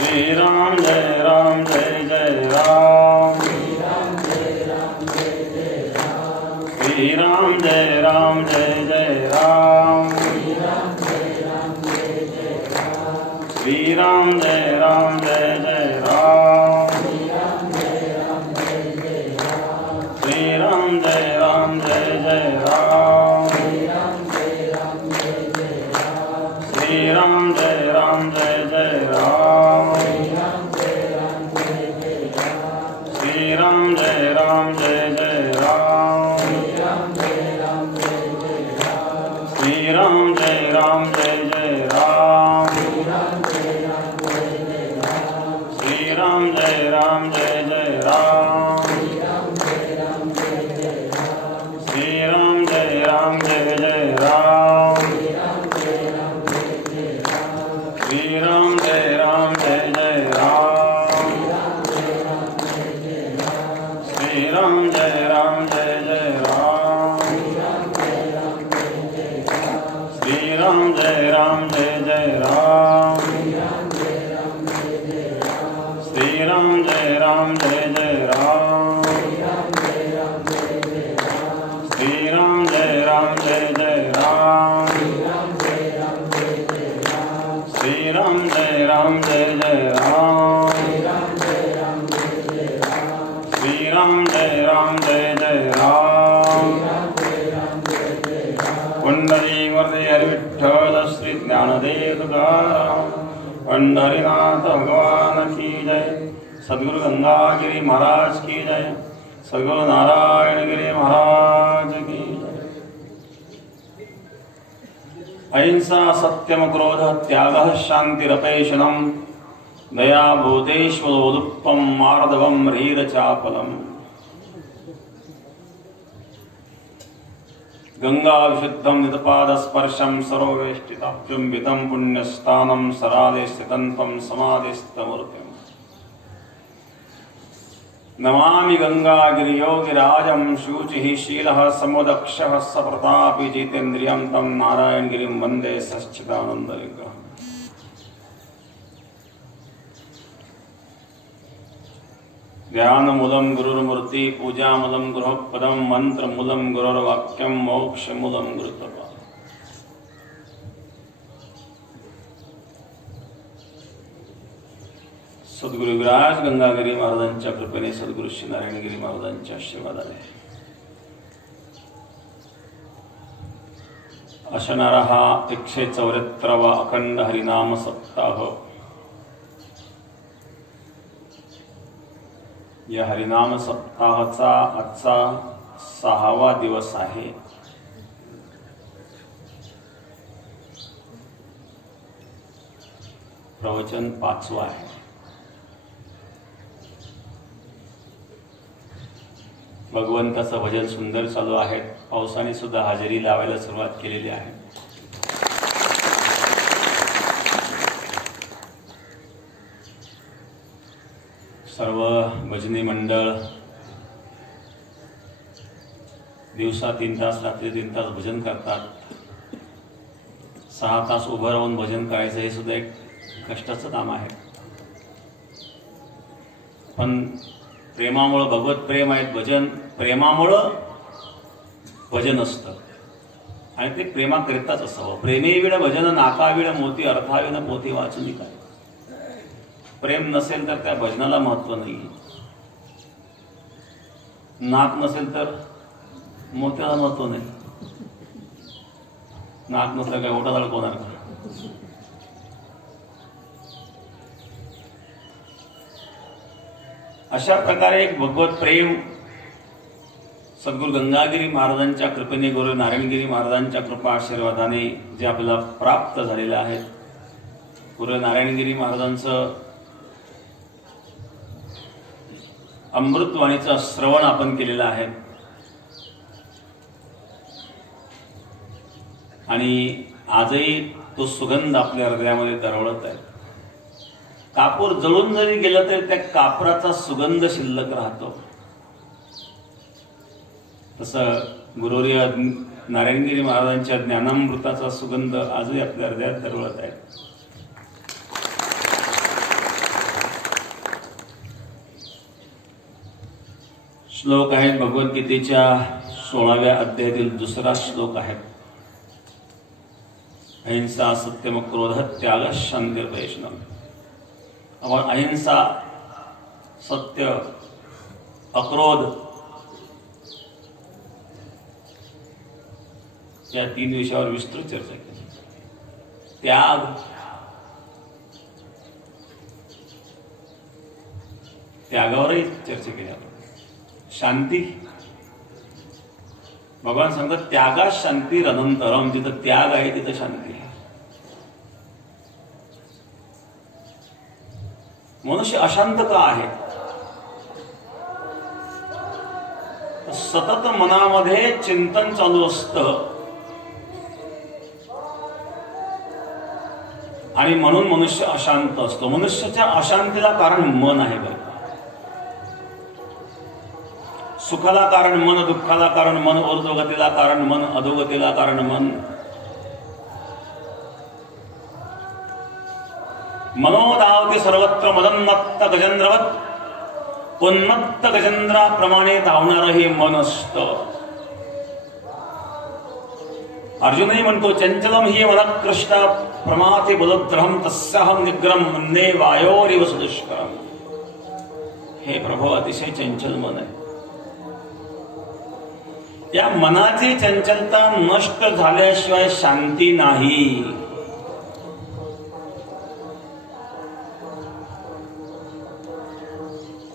श्री राम जय जय राम। श्री राम जय जय राम। श्री राम जय जय राम। श्री राम जय जय राम। श्री राम जय जय राम। श्री राम जय जय राम। श्री राम जय जय राम। श्री राम जय जय राम। श्री राम जय जय राम। श्री राम जय जय राम। श्री राम जय जय राम। श्री राम जय जय राम। श्री राम जय जय राम। श्री राम जय जय राम। श्री राम जय जय राम। श्री राम जय जय राम। पुंडरी वर्धे हरि विठ्ठल श्री ज्ञानदेव तुकाराम। पंढरीनाथ भगवान की जय। सद्गुरु गंगागिरी महाराज की जय। सद्गुरु नारायण गिरी महाराज की जय। अहिंसा सत्यम क्रोध त्यागः शांतिरपेशनम दया भूतेष्वलोलुप्तम मार्दवम ह्रीरचापलम। गंगा विशुद्धम नितपादस्पर्शम सर्ववेष्टिताभ्युम्बितं पुण्यस्थानं सरादे स्थितं त्वं समाधिस्थमूर्तिम्। नमामि गंगागिरियोगिराजं शुचिः शीलः समुदक्षः सप्रतापी जितेन्द्रियं तं नारायणगिरिं वन्दे सच्चिदानन्दविग्रहम्। ध्यानमूलं गुरुर्मूर्ति पूजामूलं गृहपदं मंत्रमूलं गुरुर्वाक्यं मोक्षमूलं गुरुतपः। सद्गुरु विराज गंगागिरी महाराजांच्या कृपेने सद्गुरु श्री नारायणगिरी महाराजांच्या आशीर्वादाने असणारा हा 174वा अखंड हरिनाम सप्ताह या हरिनाम सप्ताहाचा आजचा 6वा दिवस आहे। प्रवचन 5वा आहे। भगवंताचं भजन सुंदर चालू आहे। पावसाने सुद्धा हजेरी लावायला सुरुवात केलेली आहे। सर्व भजनी मंडळ दिवसा 3 तास रात्री 3 तास भजन करतात। 6 तास उभं राहून भजन करायचं हे सुद्धा एक कष्टाचं काम आहे। पण प्रेमामुळे भगवत प्रेम आहे। भजन प्रेमामुळे भजन असतं आणि ते प्रेमाकरिताच असावं। प्रेमेविण भजन नाकाविण मोती अर्थाविण पोथी वाचून काय। प्रेम नसेल तर त्या भजनाला महत्व नाही। नाक नसेल तर मोत्याला महत्व नाही। नाक नसलं काय ओटा धडकवणार का? अशा प्रकारे एक भगवत प्रेम सद्गुरु गंगागिरी महाराजांच्या कृपेने गुरु नारायणगिरी महाराजांच्या कृपा आशीर्वादाने जे आपल्याला प्राप्त झालेले आहेत। गुरु नारायणगिरी महाराजांचं अमृतवाणीचं श्रवण आपण केलेलं आहे आणि आजही तो सुगंध आपल्या हृदयामध्ये दरवळत आहे। कापूर जळून जरी गेलं तरी त्या कापराचा सुगंध शिल्लक राहतो। तसं गुरुवर्य नारायणगिरी महाराजांच्या ज्ञानामृताचा सुगंध आजही आपल्या हृदयात दरवळत आहे। श्लोक आहेत भगवद्गीतेच्या 16व्या अध्यायातील दुसरा श्लोक आहे. अहिंसा सत्यम क्रोध त्याग शांतिर्वैष्णव. आपण अहिंसा, सत्य, अक्रोध या 3 विषयावर विस्तृत चर्चा केली. त्याग, त्यागावरही चर्चा केली आपण. शांती, भगवान सांगतात त्यागा शांती अनंतरम. जिथं त्याग आहे तिथं शांती आहे. मनुष्य अशांत का आहे? सतत मनामध्ये चिंतन चालू असतं आणि म्हणून मनुष्य अशांत असतो. मनुष्याच्या अशांतीला कारण मन आहे बरं. सुखाला कारण मन, दुःखाला कारण मन, ऊर्ध्वगतीला कारण मन, अधोगतीला कारण मन. मनोधावती सर्वत्र मदन्मत्त गजेंद्रवत. उन्मत्त गजेंद्राप्रमाणे धावणारं हे मन असतं. अर्जुनही म्हणतो चंचलम ही मनकृष्टा प्रमाथे बुलद्रहम तस्याहम निग्रम मंदे वायोरिव सुदुष्करम. हे प्रभू, अतिशय चंचल मन आहे. या मनाची चंचलता नष्ट झाल्याशिवाय शांती नाही.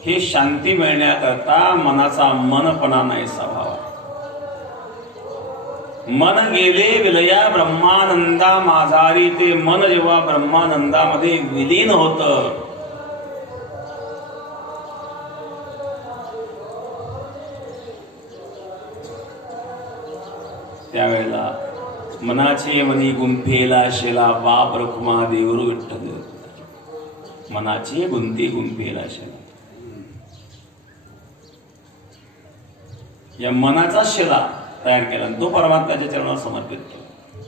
ही शांती मिळण्याकरता मनाचा मनपणा नाही स्वभाव. मन गेले विलया ब्रह्मानंदा माझारी. ते मन जेव्हा ब्रह्मानंदामध्ये विलीन होतं, त्यावेळेला मनाचे मनी गुंफेला शेला बाप रखुमा देवरू विठ्ठल. मनाचे गुंती गुंफेला शेला. या मनाचा शेला तयार केला तो परमात्म्याच्या चरणाला समर्पित केला.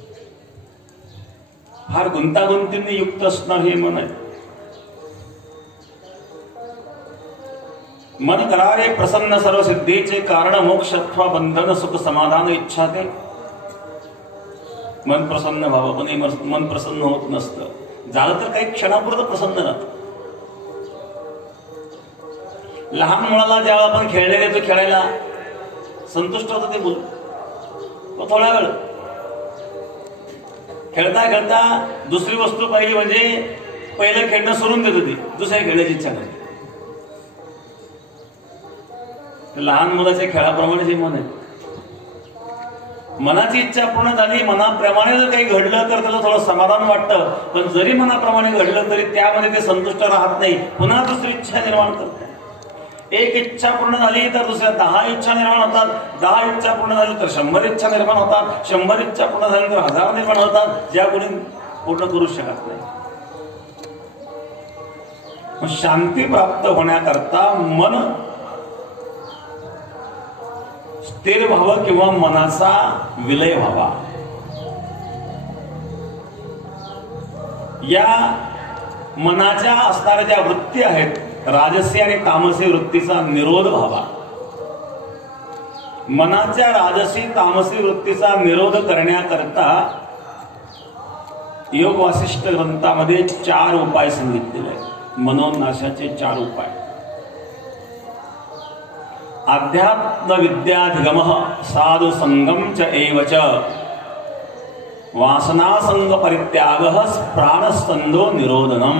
फार गुंतागुंतीने युक्त असणार हे मन आहे. मन करारे प्रसन्न सर्व सिद्धीचे कारण मोक्ष अथवा बंधन सुख समाधान इच्छा. ते मन प्रसन्न व्हावं, पण मन प्रसन्न होत नसतं. झालं तर काही क्षणापुरतं प्रसन्न राहतं. लहान मुलाला जेव्हा आपण खेळले देतो, खेळायला संतुष्ट होतं ते बोल. तो थोडा वेळ खेळता खेळता दुसरी वस्तू पाहिजे म्हणजे पहिलं खेळणं सोडून देत होती, दुसऱ्या खेळण्याची इच्छा करते. लहान मुलाच्या खेळाप्रमाणे जे मन आहे. मनाची इच्छा पूर्ण झाली, मनाप्रमाणे जर काही घडलं तर त्याला थोडं समाधान वाटतं. पण जरी मनाप्रमाणे घडलं तरी त्यामध्ये ते संतुष्ट राहत नाही, पुन्हा दुसरी इच्छा निर्माण करते. एक इच्छा पूर्ण झाली तर दुसऱ्या 10 इच्छा निर्माण होतात. 10 इच्छा पूर्ण झाली तर 100 इच्छा निर्माण होतात. 100 इच्छा पूर्ण झाली तर 1000 निर्माण होतात, ज्या कोणी पूर्ण करू शकत नाही. शांती प्राप्त होण्याकरता मन स्थिर व्हावं किंवा मनाचा विलय व्हावा. या मनाच्या असणाऱ्या ज्या वृत्ती आहेत, राजसी आणि तामसी वृत्तीचा निरोध व्हावा. मनाच्या राजसी तामसी वृत्तीचा निरोध करण्याकरता योग वासिष्ठ ग्रंथामध्ये 4 उपाय सांगितलेले आहेत. मनोनाशाचे 4 उपाय. अध्यात्म विद्याधिगम साधु संगम च एवच वासनासंग परित्याग प्राणस्कंदो निरोधनम.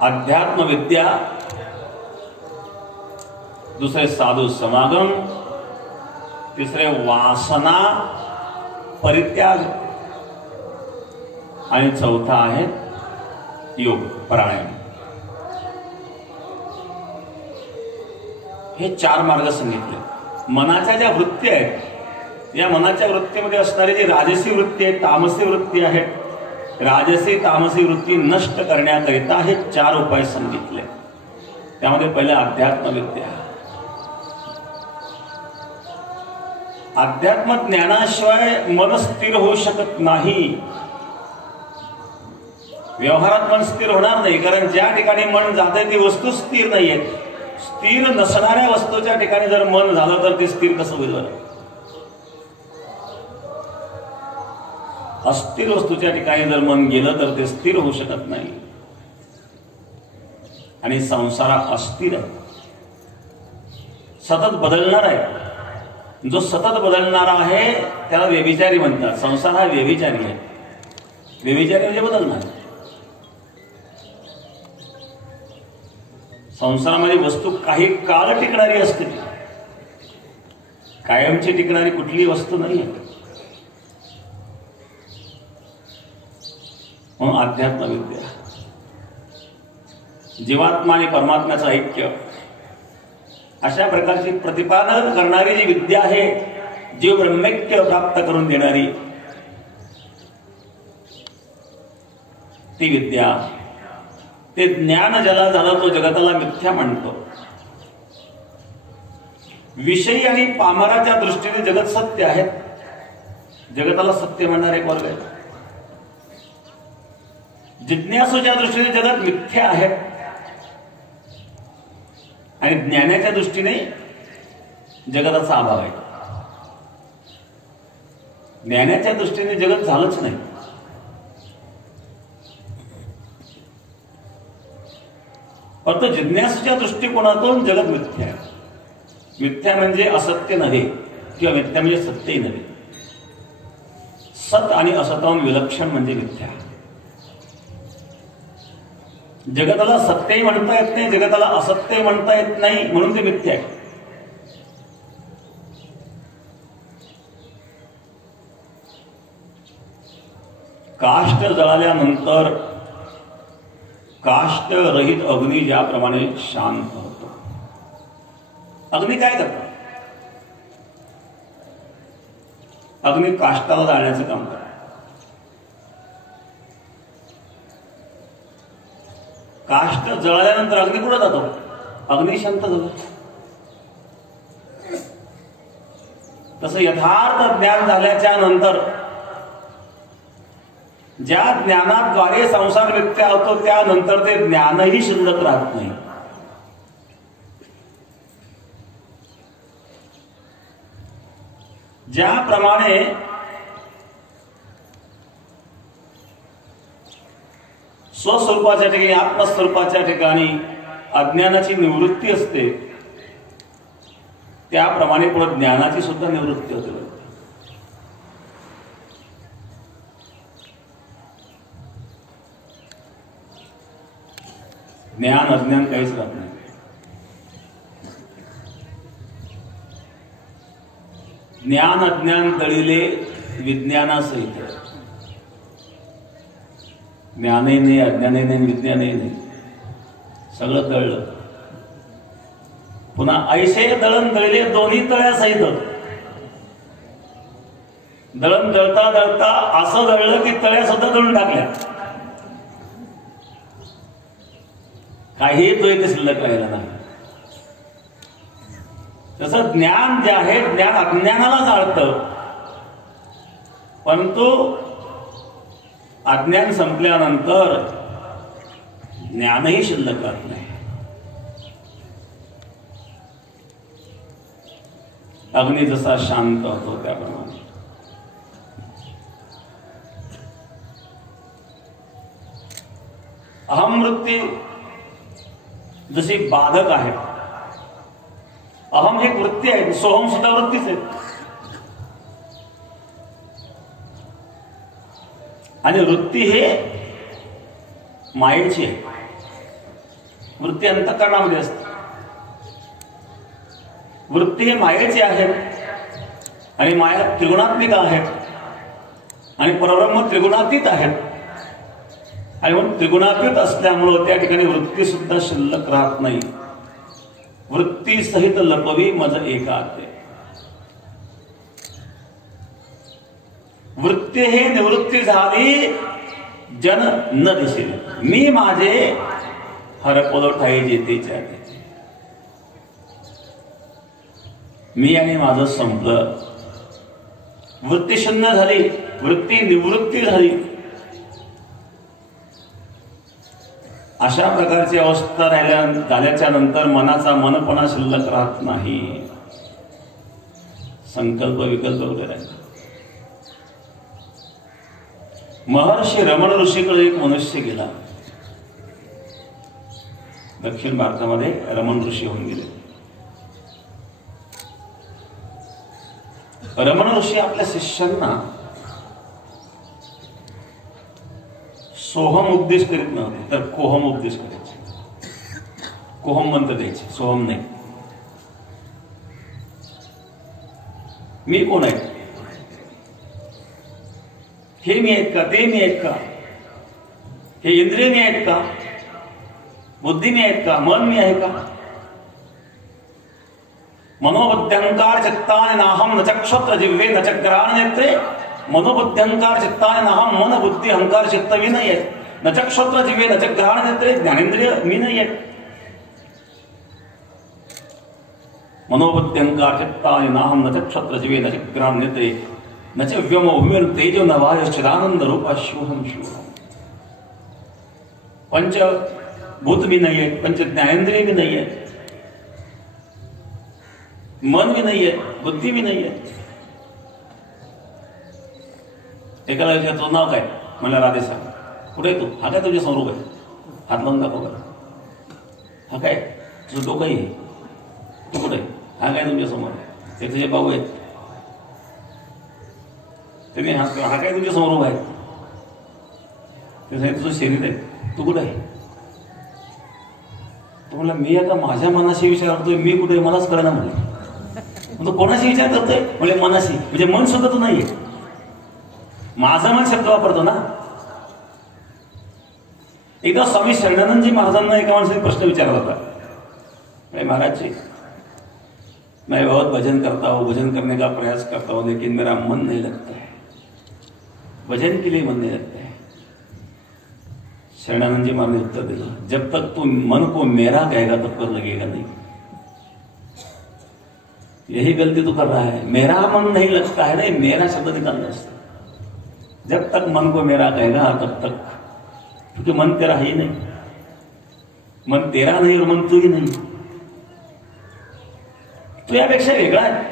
अध्यात्म विद्या, दुसरे साधु समागम, तिसरे वासना परित्याग आणि चौथा आहे योग प्राणायाम. हे 4 मार्ग सांगितले. मनाच्या ज्या वृत्ती आहेत, या मनाच्या वृत्तीमध्ये असणारी जी राजसी वृत्ती आहे, तामसी वृत्ती आहे, राजसी तामसी वृत्ती नष्ट करण्याकरिता हे 4 उपाय सांगितले. त्यामध्ये पहिले अध्यात्म विद्या. अध्यात्म ज्ञानाशिवाय मन स्थिर होऊ शकत नाही. व्यवहारात मन स्थिर होणार नाही, कारण ज्या ठिकाणी मन जाते ती वस्तू स्थिर नाहीये. स्थिर नसणाऱ्या वस्तूच्या ठिकाणी जर मन झालं तर ते स्थिर कसं होईल? अस्थिर वस्तूच्या ठिकाणी जर मन गेलं तर ते स्थिर होऊ शकत नाही. आणि संसार अस्थिर आहे, सतत बदलणार आहे. जो सतत बदलणारा आहे त्याला व्यभिचारी म्हणतात. संसार हा व्यभिचारी आहे. व्यभिचारी म्हणजे बदलणार. संसारामध्ये वस्तू काही काळ टिकणारी असते, कायमची टिकणारी कुठलीही वस्तू नाही आहे. म्हणून अध्यात्म विद्या, जीवात्मा आणि परमात्म्याचं ऐक्य, अशा प्रकारची प्रतिपादन करणारी जी विद्या आहे, जीव ब्रह्मैक्य प्राप्त करून देणारी ती विद्या, ते ज्ञान ज्याला झालं तो जगताला मिथ्या म्हणतो. विषयी आणि पामराच्या दृष्टीने जगत सत्य आहे, जगताला सत्य म्हणणारे एक वर्ग आहे. जिज्ञासूच्या दृष्टीने जगत मिथ्या आहे आणि ज्ञानाच्या दृष्टीने जगताचा अभाव आहे. ज्ञानाच्या दृष्टीने जगत झालंच नाही. परंतु जिज्ञासूच्या दृष्टिकोनातून जगत मिथ्या आहे. मिथ्या म्हणजे असत्य नव्हे किंवा मिथ्या म्हणजे सत्यही नव्हे. सत आणि असताहून विलक्षण म्हणजे मिथ्या. जगताला सत्यही म्हणता येत नाही, जगताला असत्यही म्हणता येत नाही, म्हणून ते मिथ्या आहे. काष्ट जळाल्यानंतर काष्ट रहित अग्नी ज्याप्रमाणे शांत होतो. अग्नी काय करतात? अग्नी काष्टाला जाळण्याचं काम करतात. काष्ट जळाल्यानंतर अग्नी कुठं जातो? अग्नी शांत झाला. तसं यथार्थ ज्ञान झाल्याच्या नंतर ज्या ज्ञानाद्वारे संसार मिथ्या होतो त्यानंतर ते ज्ञानही शिल्लक राहत नाही. ज्याप्रमाणे स्वस्वरूपाच्या ठिकाणी आत्मस्वरूपाच्या ठिकाणी अज्ञानाची निवृत्ती असते, त्याप्रमाणे पुढे ज्ञानाची सुद्धा निवृत्ती होते. ज्ञान अज्ञान काहीच राहत नाही. ज्ञान अज्ञान तळिले विज्ञानासहित. ज्ञानही नाही, अज्ञानही नाही, विज्ञानही नाही, सगळं तळलं. पुन्हा ऐसे दळण तळले दोन्ही तळ्यासहित. दळण दळता दळता असं दळलं की तळ्या सुद्धा दळून टाकल्या, काही द्वैत शिल्लक राहिला नाही. तसं ज्ञान जे आहे, ज्ञान अज्ञानाला जाळतं, परंतु अज्ञान संपल्यानंतर ज्ञानही शिल्लक राहत नाही. अग्नी जसा शांत होतो त्याप्रमाणे अहमवृत्ती जशी बाधक आहे. अहम हे वृत्ती आहे, सोहम सुद्धा वृत्तीच आहे. आणि वृत्ती हे मायेची आहे. वृत्ती अंतःकरणामध्ये असते. वृत्ती हे मायेचे आहेत आणि माया त्रिगुणात्मिक आहेत आणि परब्रह्म त्रिगुणातीत आहेत. आणि म्हणून त्रिगुणातीत असल्यामुळं त्या ठिकाणी वृत्ती सुद्धा शिल्लक राहत नाही. वृत्ती सहित लपवी मज एकाते. वृत्ती हे निवृत्ती झाली जन न दिसेल. मी माझे हरपलो ठाई जेतेच्या. मी आणि माझं संपलं. वृत्ती शून्य झाली, वृत्ती निवृत्ती झाली. अशा प्रकारची अवस्था झाल्याच्या नंतर मनाचा मनपणा शिल्लक राहत नाही, संकल्प विकल्प वगैरे. महर्षी रमण ऋषीकडे एक मनुष्य गेला. दक्षिण भारतामध्ये रमण ऋषी होऊन गेले. रमण ऋषी आपल्या शिष्यांना सोहम उपदेश करीत नव्हते, तर कोहम उपदेश करायचे. कोहम मंत्र द्यायचे, सोहम नाही. मी कोण आहे, हे मी आहेत का, ते मी आहेत का, हे इंद्रिय मी आहेत का, बुद्धी मी आहेत का, मन मी आहे का. मनोबुद्ध्यंकार चित्ताने नाहम न चक्षुत्र जिव्हे न चक्राण नेत्रे. मनोबुद्ध्यंकार चित्ताने नाहम, मन बुद्धी अहंकार चित्त मी नाही आहेत. न चक्षुत्र जिव्हे न चक्राण नेत्रे, ज्ञानेंद्रिय मी नाही आहेत. मनोबुद्ध्यंकार चित्ताने नाहम न चक्षुत्र जिव्हे न चक्राण नेत्रे, न च व्योमो भूमिर तेजो न वायु चिदानंद रूप शिवहम शिवहम. पंचभूत मी नाही आहेत, पंच ज्ञानेंद्रिय मी नाही आहेत, मन भी नहीं है, बुद्धी भी नहीं है. एकाला विचारतो नाव काय, म्हणला राधे सांग. कुठे तू, हा काय तुझे स्वरूप आहे, हात लावून दाखव बरं. हा काय तुझं डोकं आहे, तू कुठे, हा काय तुमच्या समोर, ते तुझे भाऊ आहेत. तुम्ही हा काय तुझे स्वरूप आहे, ते तुझं शरीर आहे, तू कुठे आहे. तो म्हणला मी आता माझ्या मनाशी विचार करतोय, मी कुठे मलाच कळना. म्हणले तो कोणाशी विचार करतोय, म्हणजे मनाशी, म्हणजे मन सुद्धा तो नाहीये. माझं मन शब्द वापरतो ना. एकदा स्वामी शरणानंदजी महाराजांना एका माणसाने प्रश्न विचारला होता. महाराज जी, मैं बहुत भजन करता हूँ, भजन करने का प्रयास करता हूँ, लेकिन मेरा मन नहीं लगता है, भजन के लिए मन नहीं लगता है. शरणानंदजी महाराज ने उत्तर दिया, जब तक तू मन को मेरा कहेगा तब तक लगेगा नहीं. यही गलती तू कर रहा है. मेरा मन नहीं लगता है, नहीं, मेरा शब्द निकालना उससे. जब तक मन को मेरा कहेगा तब तक, क्योंकि मन तेरा ही नहीं, मन तेरा नहीं और मन तू ही नहीं, तू यापेक्षा वेगळा आहे.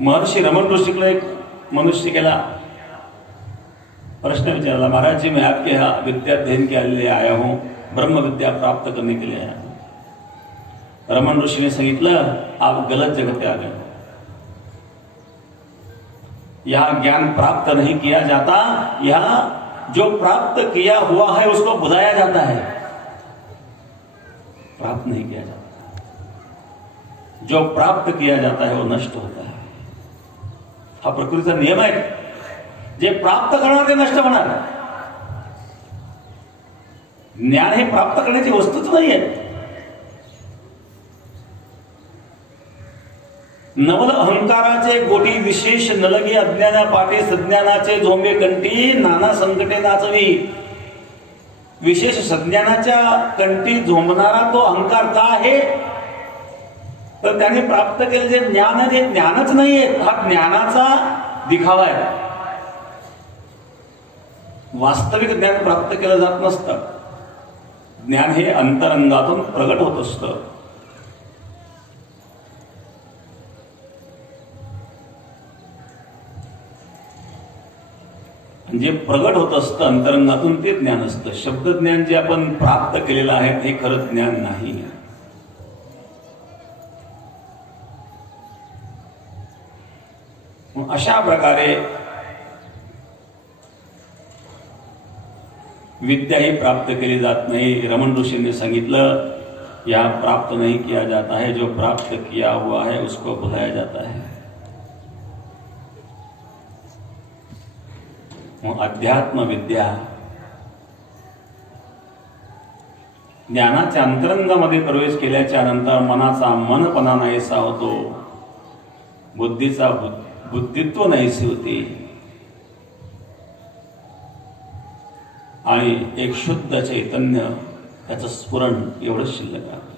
महर्षी रमण ऋषीकडे एक मनुष्य गेला, प्रश्न विचारला, महाराज जी मैं आपके यहाँ विद्या अध्ययन के लिए आया हूं, ब्रह्म विद्या प्राप्त करने के लिए आया हूं. रमण ऋषि ने सांगितलं, आप गलत जगह पे आ गए. यहां ज्ञान प्राप्त नहीं किया जाता, यहां जो प्राप्त किया हुआ है उसको बुलाया जाता है, प्राप्त नहीं किया जाता. जो प्राप्त किया जाता है वो नष्ट होता है. हा प्रकृतीचा नियम आहे. जे प्राप्त करणार ते नष्ट होणार. ज्ञान हे प्राप्त करण्याची वस्तूच नाहीये. नवल अहंकाराचे गोटी विशेष नलगी अज्ञाना पाठी सज्ञानाचे झोंबे कंठी नाना संकटे नाचवी. विशेष सज्ञानाच्या कंठी झोंबणारा तो अहंकार का आहे, तर त्याने प्राप्त केलेले जे ज्ञान आहे ते ज्ञानच नाहीये, हा ज्ञानाचा दिखावा आहे. वास्तविक ज्ञान प्राप्त केलं जात नसतं. ज्ञान हे अंतरंगातून प्रगट होत असतं. जे प्रगट होत असतं अंतरंगातून ते ज्ञान असतं. शब्दज्ञान जे आपण प्राप्त केलेलं आहे हे खरं ज्ञान नाही. अशा प्रकारे विद्या ही प्राप्त केली जात नाही. रमण ऋषींनी सांगितलं, यह प्राप्त नहीं किया जाता है, जो प्राप्त किया हुआ है उसको बुलाया जाता है. अध्यात्म विद्या ज्ञानाच्या अंतरंगामध्ये प्रवेश केल्याच्या नंतर मनाचा मनपणा नाहीसा होतो, बुद्धीचा बुद्धित्व नाहीसे होते आणि एक शुद्ध चैतन्य त्याचं स्फुरण एवढंच शिल्लक राहतं.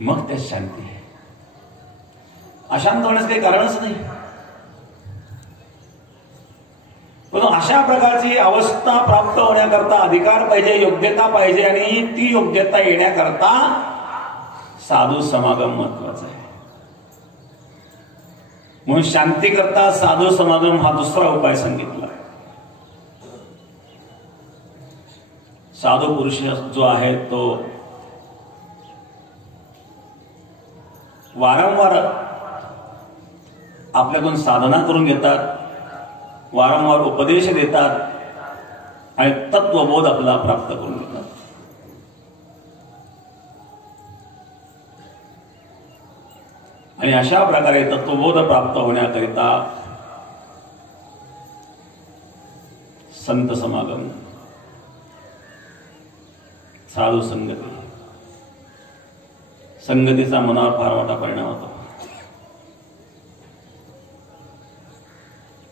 मग त्यात शांती आहे. अशांत होण्याचं काही कारणच नाही. पण अशा प्रकारची अवस्था प्राप्त होण्याकरता अधिकार पाहिजे, योग्यता पाहिजे, आणि ती योग्यता येण्याकरता साधू समागम महत्वाचा आहे. म्हणून शांती करता साधू समागम हा दुसरा उपाय सांगितला. साधू पुरुष जो आहे तो वारंवार आपल्याकडून साधना करून घेतात, वारंवार उपदेश देतात आणि तत्वबोध आपला प्राप्त करून घेतात. आणि अशा प्रकारे तत्वबोध प्राप्त होण्याकरिता संत समागम, साधू संगती, संगतीचा मनावर फार मोठा परिणाम होतो.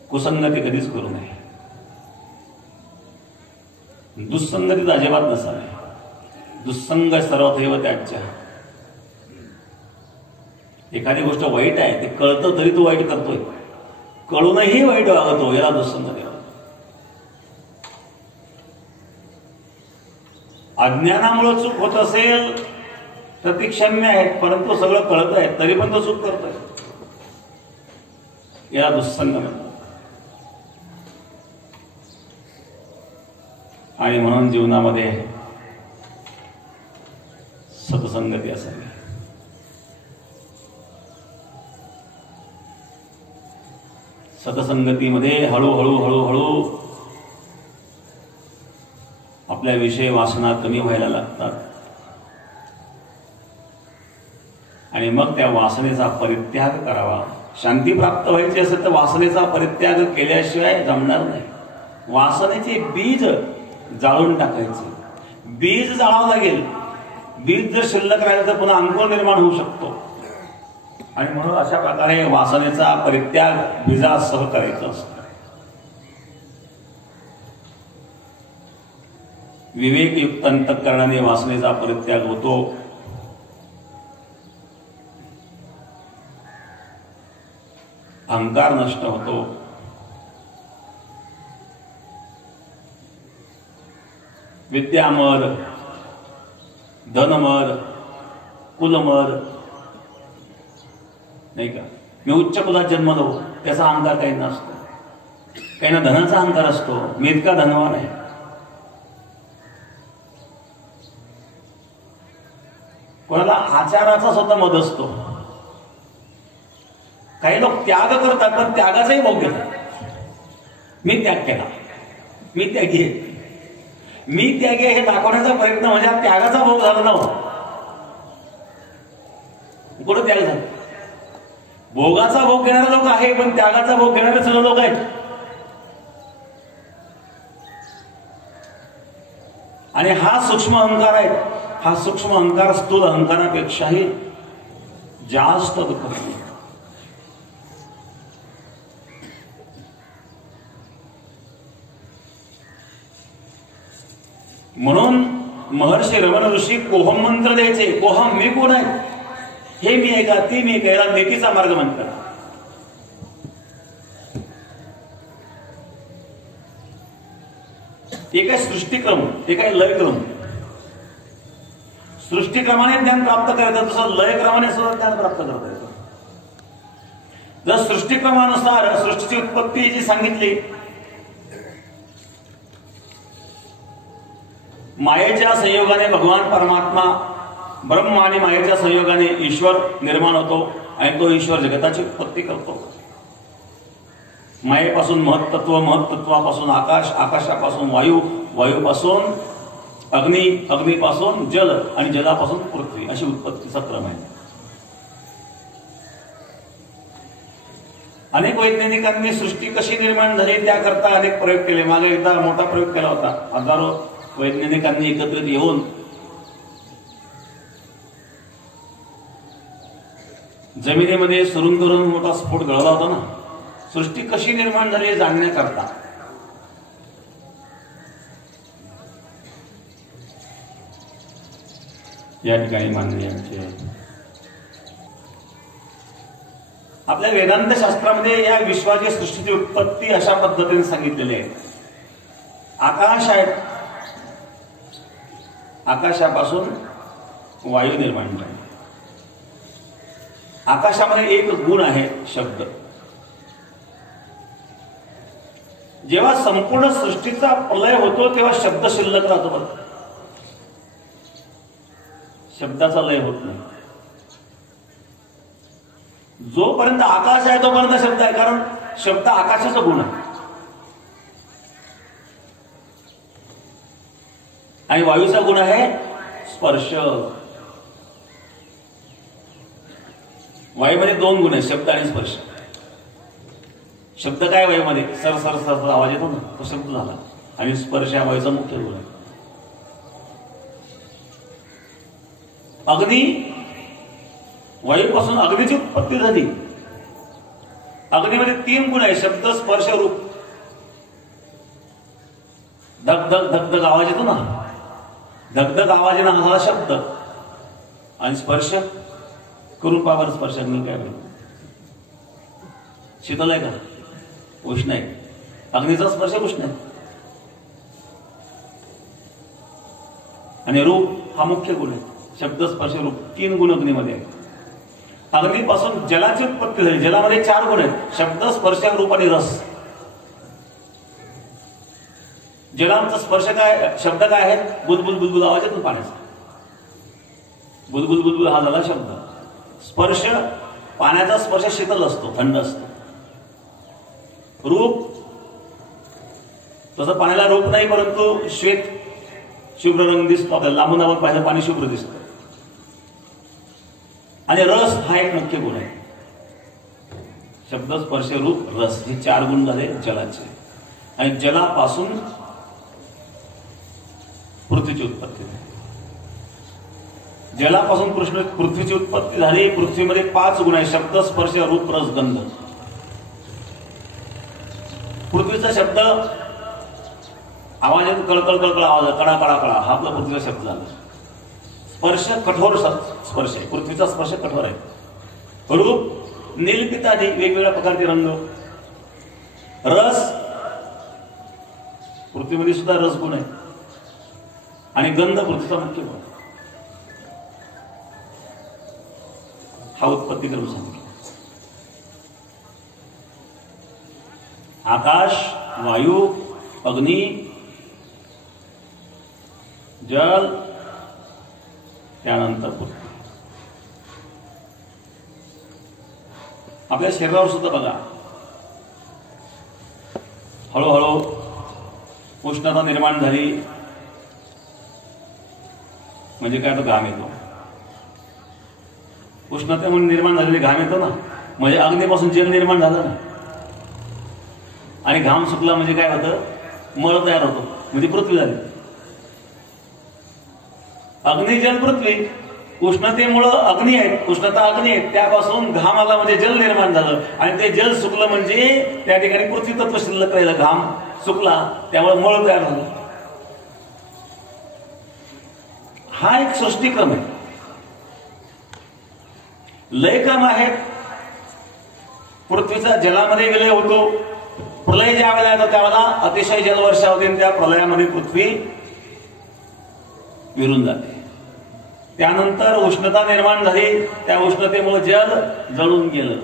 कुसंगती कधीच करू नये, दुस्संगतीत अजिबात नसावे. दुस्संग सर्वथैव त्याज्य. एखादी गोष्ट वाईट आहे ते कळतं तरी तो वाईट करतोय, कळूनही वाईट वागतो, याला दुस्संगती. अज्ञानामुळे चूक होत असेल तर ती क्षम्य आहे, परंतु सगळं कळत आहे तरी पण तो चूक करतोय, याला दुस्संग म्हणतात. आणि म्हणून जीवनामध्ये सत्संगती असावी. सत्संगतीमध्ये हळूहळू हळूहळू आपल्या विषय वासना कमी व्हायला लागतात आणि मग त्या वासनेचा परित्याग करावा. शांती प्राप्त व्हायची असेल तर वासनेचा परित्याग केल्याशिवाय जमणार नाही. वासनेचे बीज जाळून टाकायचे. बीज जाळावं लागेल. बीज जर शिल्लक राहिलं तर पुन्हा अंकुर निर्माण होऊ शकतो. आणि म्हणून अशा प्रकारे वासनेचा परित्याग बीजासह करायचा असतो. विवेकयुक्त अंतःकरणाने वासनेचा परित्याग होतो. अहंकार नष्ट होतो. विद्यामद, धनमद, कुलमद, नाही का, मी उच्च कुलात जन्मलो त्याचा अहंकार काही नसतो. काही ना धनाचा अहंकार असतो, मी इतका धनवान आहे. कोणाला आचाराचा सुद्धा मद असतो. काही लोक त्याग करतात पण त्यागाचाही भोग घेतात. मी त्याग केला, मी त्यागी आहे, मी त्यागी हे दाखवण्याचा प्रयत्न म्हणजे त्यागाचा भोग झाला ना. कुठं त्याग झाला? भोगाचा भोग घेणारे लोक आहे पण त्यागाचा भोग घेणारे सगळे लोक आहेत. आणि हा सूक्ष्म अहंकार आहे. हा सूक्ष्म अहंकार स्थूल अहंकारापेक्षाही जास्त दुःखी. म्हणून महर्षी रमण ऋषी कोहम मंत्र द्यायचे. कोहम, मी कोण आहे, हे मी आहे का, ती मी आहे का, नेकीचा मार्ग म्हणतात. एक आहे सृष्टीक्रम, एक आहे लयक्रम. सृष्टीक्रमाने ज्ञान प्राप्त करायचं, तसं लयक्रमाने सुद्धा ज्ञान प्राप्त करता येतं. जर सृष्टीक्रमानुसार सृष्टीची उत्पत्ती जी सांगितली, मायेच्या संयोगाने भगवान परमात्मा ब्रह्म आणि मायेच्या संयोगाने ईश्वर निर्माण होतो आणि तो ईश्वर जगताची उत्पत्ती करतो. मायेपासून महत्त्व, महत्त्वापासून आकाश, आकाशापासून वायू, वायूपासून अग्नी, अग्नीपासून जल आणि जलापासून पृथ्वी, अशी उत्पत्तीचा क्रम आहे. अनेक वैज्ञानिकांनी सृष्टी कशी निर्माण झाली त्याकरता अनेक प्रयोग केले. मागे एकदा मोठा प्रयोग केला होता. हजारो वैज्ञानिकांनी एकत्रित येऊन जमिनीमध्ये सुरुंग करून मोठा स्फोट घडवला होता ना. सृष्टी कशी निर्माण झाली जाणण्याकरता. या ठिकाणी माननीयांचे आपल्या वेदांत शास्त्रामध्ये या विश्वाची सृष्टीची उत्पत्ती अशा पद्धतीने सांगितलेली आहे. आकाश आहे, आकाशापासून वायू निर्माण झाले. आकाशामध्ये एक गुण आहे शब्द. जेव्हा संपूर्ण सृष्टीचा प्रलय होतो तेव्हा शब्द शिल्लक राहतो. बघ, शब्दाचा लय होत नाही. जोपर्यंत आकाश आहे तोपर्यंत शब्द आहे, कारण शब्द आकाशाचा गुण आहे. आणि वायूचा गुण आहे स्पर्श. वायूमध्ये दोन गुण आहेत, शब्द आणि स्पर्श. शब्द काय वायूमध्ये सर सर सर आवाज येतो ना, तो शब्द झाला. आणि स्पर्श हा वायूचा मुख्य गुण आहे. अग्नी, वायूपासून अग्नीची उत्पत्ती झाली. अग्नीमध्ये तीन गुण आहे, शब्द स्पर्श रूप. धक धक धक धक आवाज येतो ना, धक धक आवाज येणं हा झाला शब्द. आणि स्पर्श करून पावर स्पर्श अग्नी काय मिळतो? शीतल आहे का? उष्ण आहे. अग्नीचा स्पर्श उष्ण आहे. आणि रूप हा मुख्य गुण आहे. शब्द स्पर्श रूप तीन गुण अग्नीमध्ये आहेत. अग्नीपासून जलाची उत्पत्ती झाली. जलामध्ये चार गुण आहेत, शब्द स्पर्श रूप आणि रस. जलांचा स्पर्श काय, शब्द काय आहेत? बुलबुल बुलबुल आवाज येतो पाण्याचा. बुलबुल बुलबुल हा झाला शब्द. स्पर्श, पाण्याचा स्पर्श शीतल असतो, थंड असतो. रूप, तसं पाण्याला रूप नाही, परंतु श्वेत शुभ्र रंग दिसतो आपल्याला. लांबून आपण पाहिलं पाणी शुभ्र दिसतं. आणि रस हा एक मुख्य गुण आहे. शब्द स्पर्श रूप रस हे चार गुण झाले जलाचे. आणि जलापासून पृथ्वीची उत्पत्ती झाली. जलापासून पृथ्वीची उत्पत्ती झाली. पृथ्वीमध्ये पाच गुण आहेत, शब्द स्पर्श रूप रस गंध. पृथ्वीचा शब्द आवाज येतो, कळकळ कळकळ आवाज, कडा कडा कडा, हा आपला पृथ्वीचा शब्द झाला. स्पर्श कठोर स्पर्श आहे, पृथ्वीचा स्पर्श कठोर आहे. रूप नीलपितादी वेगवेगळ्या प्रकारचे रंग. रस, पृथ्वीमध्ये सुद्धा रस गुण आहे. आणि गंध पृथ्वीचा मुख्य गुण. हा उत्पत्ती क्रम सांगितला. आकाश, वायू, अग्नी, जल, त्यानंतर पृथ्वी. आपल्या शरीरावर सुद्धा बघा, हळूहळू उष्णता निर्माण झाली म्हणजे काय, तो घाम येतो. उष्णतेमुळे निर्माण झालेले घाम येतो ना, म्हणजे अग्नीपासून जल निर्माण झालं ना. आणि घाम सुकला म्हणजे काय होतं, मळ तयार होतो, म्हणजे पृथ्वी झाली. अग्नी जल पृथ्वी. उष्णतेमुळं अग्नी आहेत, उष्णता अग्नी आहेत, त्यापासून घाम आला म्हणजे जल निर्माण झालं. आणि ते जल सुकलं म्हणजे त्या ठिकाणी पृथ्वी तत्व शिल्लक राहिलं. घाम सुकला त्यामुळे मळ तयार झाला. हा एक सृष्टीक्रम आहे. लयक्रम आहे. पृथ्वीचा जलामध्ये विलय होतो. प्रलय ज्या वेळेला येतो त्यावेळेला अतिशय जलवर्षा होते. त्या प्रलयामध्ये पृथ्वी विरून जाते. त्यानंतर उष्णता निर्माण झाली, त्या उष्णतेमुळे जल जळून गेलं.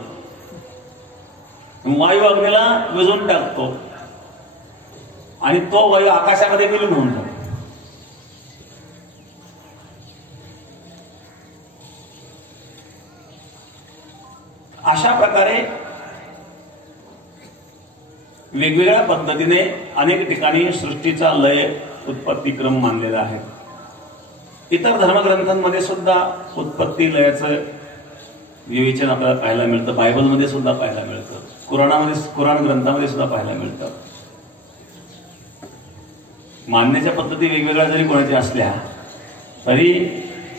वायू अग्नीला विझून टाकतो आणि तो वायू आकाशामध्ये विलीन होऊन जातो. अशा प्रकारे वेगवेगळ्या पद्धतीने अनेक ठिकाणी सृष्टीचा लय उत्पत्ती क्रम मानलेला आहे. इतर धर्मग्रंथांमध्ये सुद्धा उत्पत्ती लयाचं विवेचन आपल्याला पाहायला मिळतं. बायबलमध्ये सुद्धा पाहायला मिळतं. कुराण ग्रंथामध्ये सुद्धा पाहायला मिळतं. मानण्याच्या पद्धती वेगवेगळ्या जरी कोणाच्या असल्या तरी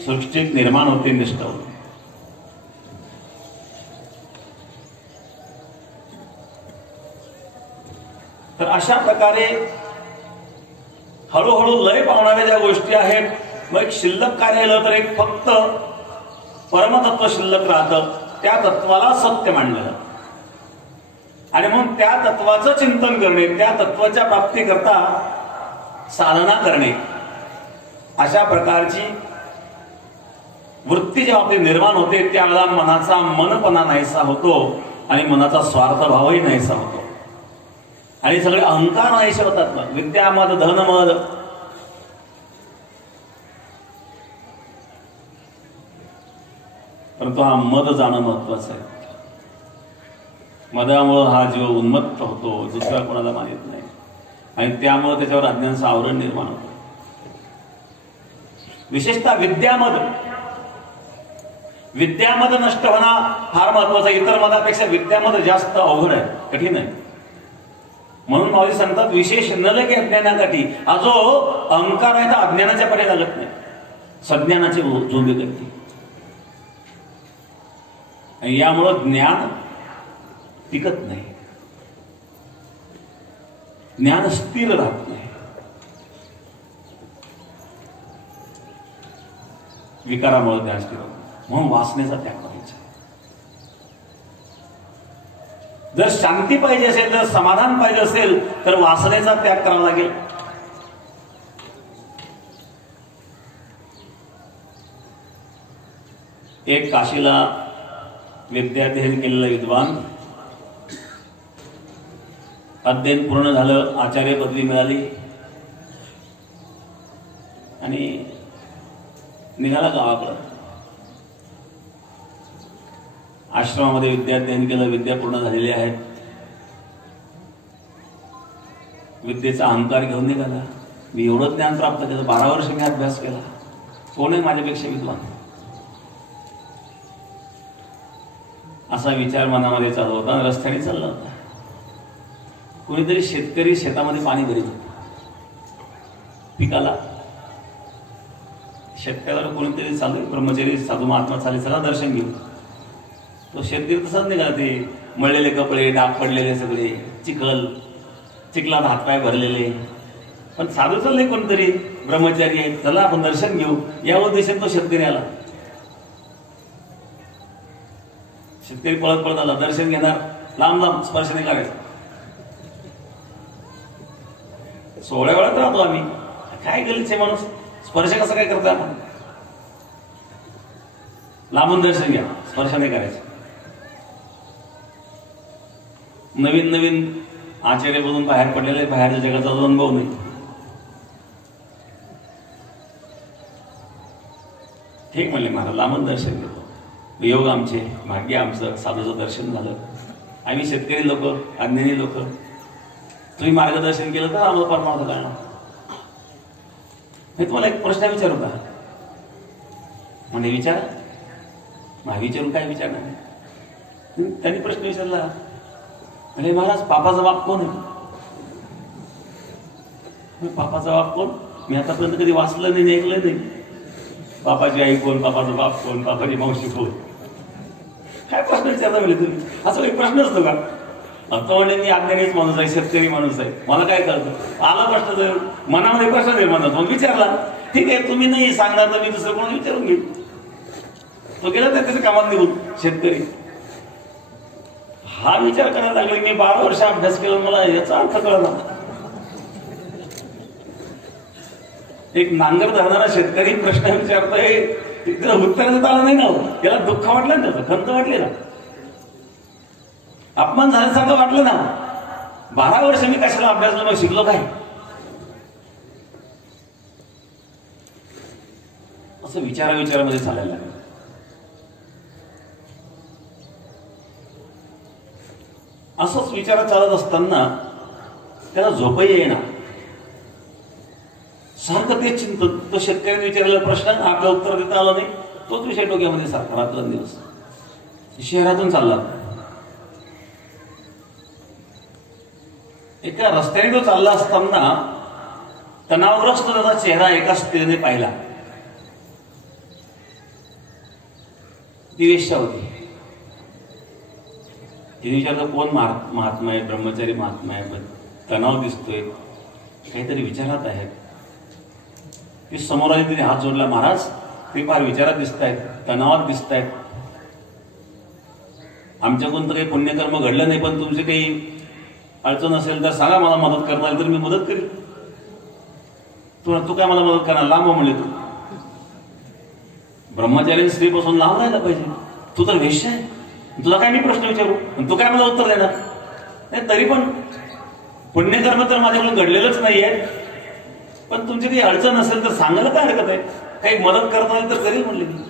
सृष्टीत निर्माण होते, निष्ठा होते. तर अशा प्रकारे हळूहळू लय पावणाऱ्या ज्या गोष्टी आहेत, मग एक शिल्लक काय राहिलं तर एक फक्त परमतत्व शिल्लक राहतं. त्या तत्वाला सत्य मानलं आणि म्हणून त्या तत्वाचं चिंतन करणे, त्या तत्वाच्या प्राप्तीकरता साधना करणे, अशा प्रकारची वृत्ती जेव्हा आपली निर्माण होते त्यावेळेला मनाचा मनपणा नाहीसा होतो आणि मनाचा स्वार्थ भावही नाहीसा होतो आणि सगळे अहंकार नाहीसे होतात. मग विद्यामद धनमद परंतु हा मद जाणं महत्वाचं आहे. मदामुळं हा जीव उन्मत्त होतो, दुसरा कोणाला माहित नाही आणि त्यामुळे त्याच्यावर अज्ञानाचं आवरण निर्माण होतं. विशेषतः विद्यामद नष्ट होणं फार महत्वाचं. इतर मदापेक्षा विद्यामद जास्त अवघड आहे, कठीण आहे. म्हणून माऊली सांगतात विशेष न लगे अज्ञानासाठी. हा जो अहंकार आहे तर अज्ञानाच्या पडे लागत नाही, सज्ञानाचे झोंबे करते आणि यामुळं ज्ञान टिकत नाही, ज्ञान स्थिर राहत नाही, विकारामुळे ज्ञान स्थिर होत. म्हणून वासनेचा त्याग करायचा. जर शांती पाहिजे असेल, जर समाधान पाहिजे असेल तर वासनेचा त्याग करावा लागेल. एक काशीला विद्याध्ययन केलेला विद्वान, अध्ययन पूर्ण झालं, आचार्य पदवी मिळाली आणि निघाला गावाकडं. आश्रमामध्ये विद्याध्ययन केलं, विद्या पूर्ण झालेली आहेत. विद्येचा अहंकार घेऊन निघाला. मी एवढं ज्ञान प्राप्त केलं, 12 वर्ष मी अभ्यास केला, कोण आहे माझ्यापेक्षा विद्वान, असा विचार मनामध्ये चालू होता. रस्त्याने चालला होता. कोणीतरी शेतकरी शेतामध्ये पाणी भरीत होता पिकाला. शेतकऱ्याला कोणीतरी चालू, ब्रह्मचारी साधू महात्मा चाले, चला दर्शन घेऊ. तो शेतकरी तसाच निघाला. ते मळलेले कपडे, डाग पडलेले, सगळे चिखलात हातपाय भरलेले, पण साधू चालले कोणतरी, ब्रह्मचारी आहे, चला आपण दर्शन घेऊ या उद्देशाने तो शेतकरी आला. शेतकरी पळत पळत आला, दर्शन घेणार, लांब लांब, स्पर्श नाही करायचा. 16 वेळात राहतो आम्ही, काय गलीचे माणूस, स्पर्श कसा काय करता, लांबून दर्शन घ्या, स्पर्श नाही करायचा. नवीन नवीन आचार्य बोलून बाहेर पडलेले, बाहेरच्या जगाचा अनुभव नाही. ठीक म्हणले महाराज, लांबून दर्शन घेतो, योग आमचे, भाग्य आमचं, साधूचं दर्शन झालं. आम्ही शेतकरी लोक, अज्ञानी लोक, तुम्ही मार्गदर्शन केलं तर आम्हाला परमार्थ कळणार. मी तुम्हाला एक प्रश्न विचारू का? म्हणजे विचार. विचारून काय विचारणार? त्यांनी प्रश्न विचारला, म्हणजे महाराज पापाचा बाप कोण आहे? पापाचा बाप कोण? मी आतापर्यंत कधी वाचलं नाही, ऐकलं नाही. बापाची आई कोण, बापाचा बाप कोण, बापाची मावशी कोण, काय प्रश्न विचारता म्हणजे तुम्ही? असा काही प्रश्न असतो का? तो म्हणजे मी अज्ञानीच माणूस आहे, शेतकरी माणूस आहे, मला काय कळतं? आला प्रश्न, मनामध्ये प्रश्न निर्माण होतो, मग विचारला. ठीक आहे, तुम्ही नाही सांगणार तर मी दुसरं कोण विचारून घेऊ. तो गेला तर त्याच्या कामात निघून. शेतकरी हा विचार करायला लागला, मी 12 वर्ष अभ्यास केला, मला याचा अर्थ कळला. एक नांगर धरणारा शेतकरी प्रश्न विचारतोय, त्याचं उत्तर देता आलं नाही ना, त्याला दुःख वाटलं ना, त्याचं खंत वाटली ना, अपमान झाल्यासारखं वाटलं ना. 12 वर्ष मी कशाला अभ्यास केला, शिकलो काय? असं विचारामध्ये चालायला लागलं. असंच विचारात चालत असताना त्याला झोपही येईना. सारखं तेच चिंतन. तो शेतकऱ्याने विचारलेला प्रश्न, आपलं उत्तर देता आलं नाही, तोच विषय डोक्यामध्ये सारखा रात्रंदिवस. शहरातून चालला, एका रस्त्याने तो चालला असताना तणावग्रस्त त्याचा चेहरा एका स्त्रीने पाहिला. ती वेश्या होती. तिने विचारलं, कोण महात्मा आहे? ब्रह्मचारी महात्मा आहे, तणाव दिसतोय, काहीतरी विचारात आहेत. ती समोर आली, तिने हात जोडला, महाराज ते फार विचारात दिसत आहेत, तणावात दिसत आहेत. आमच्याकडून तर काही पुण्यकर्म घडलं नाही, पण तुमची काही अडचण असेल तर सांगा, मला मदत करता आली तर मी मदत करेन. तू काय मला मदत करणार, लांब म्हणले. तू ब्रह्मचारी स्त्रीपासून लांब राहायला पाहिजे. तू तर वेश्या आहे, तुला काय मी प्रश्न विचारू, तू काय मला उत्तर देणार नाही. तरी पण पुण्यकर्म तर माझ्याकडून घडलेलंच नाहीये, पण तुमची काही अडचण असेल तर सांगायला काय हरकत आहे, काही मदत करता येईल तर करेल म्हणले मी.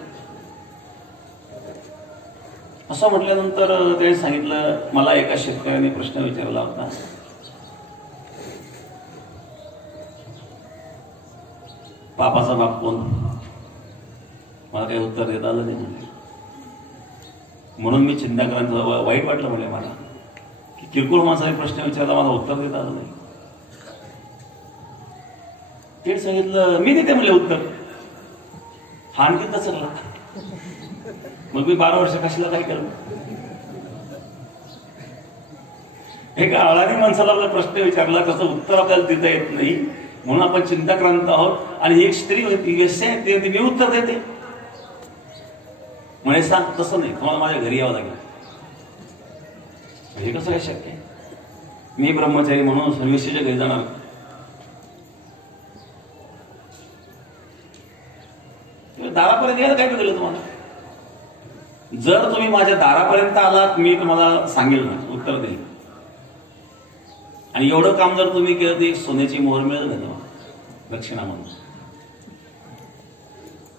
असं म्हटल्यानंतर त्याने सांगितलं, मला एका शेतकऱ्याने प्रश्न विचारला होता, पापाचा बाप कोण. मला काही उत्तर देता आलं नाही म्हणले. म्हणून मी चिंताक्रांत वाईट वाटलं म्हणले मला, की किरकोळ माणसाने प्रश्न विचारला, मला उत्तर देता आलं नाही. ते सांगितलं, मी देते म्हणले उत्तर. हा आणखी दचकला. मग मी 12 वर्ष कशाला काय केलं. एका अळानी माणसाला आपला प्रश्न विचारला, त्याचं उत्तर आपल्याला देता येत नाही, म्हणून आपण चिंताक्रांत आहोत. आणि एक स्त्री होती, वेश्या आहे, ती मी उत्तर देते म्हणे. सांग, तसं नाही, तुम्हाला माझ्या घरी यावं लागेल. हे कसं काय शक्य आहे, मी ब्रह्मचारी म्हणून वेश्येच्या घरी जाणार. दारापर्यंत यायला काय बिघडलं तुम्हाला. जर तुम्ही माझ्या दारापर्यंत आलात, मी तुम्हाला सांगेल ना, उत्तर देईल. आणि एवढं काम जर तुम्ही केलं तर एक सोन्याची मोहर मिळेल ना तुम्हाला दक्षिणा म्हणून.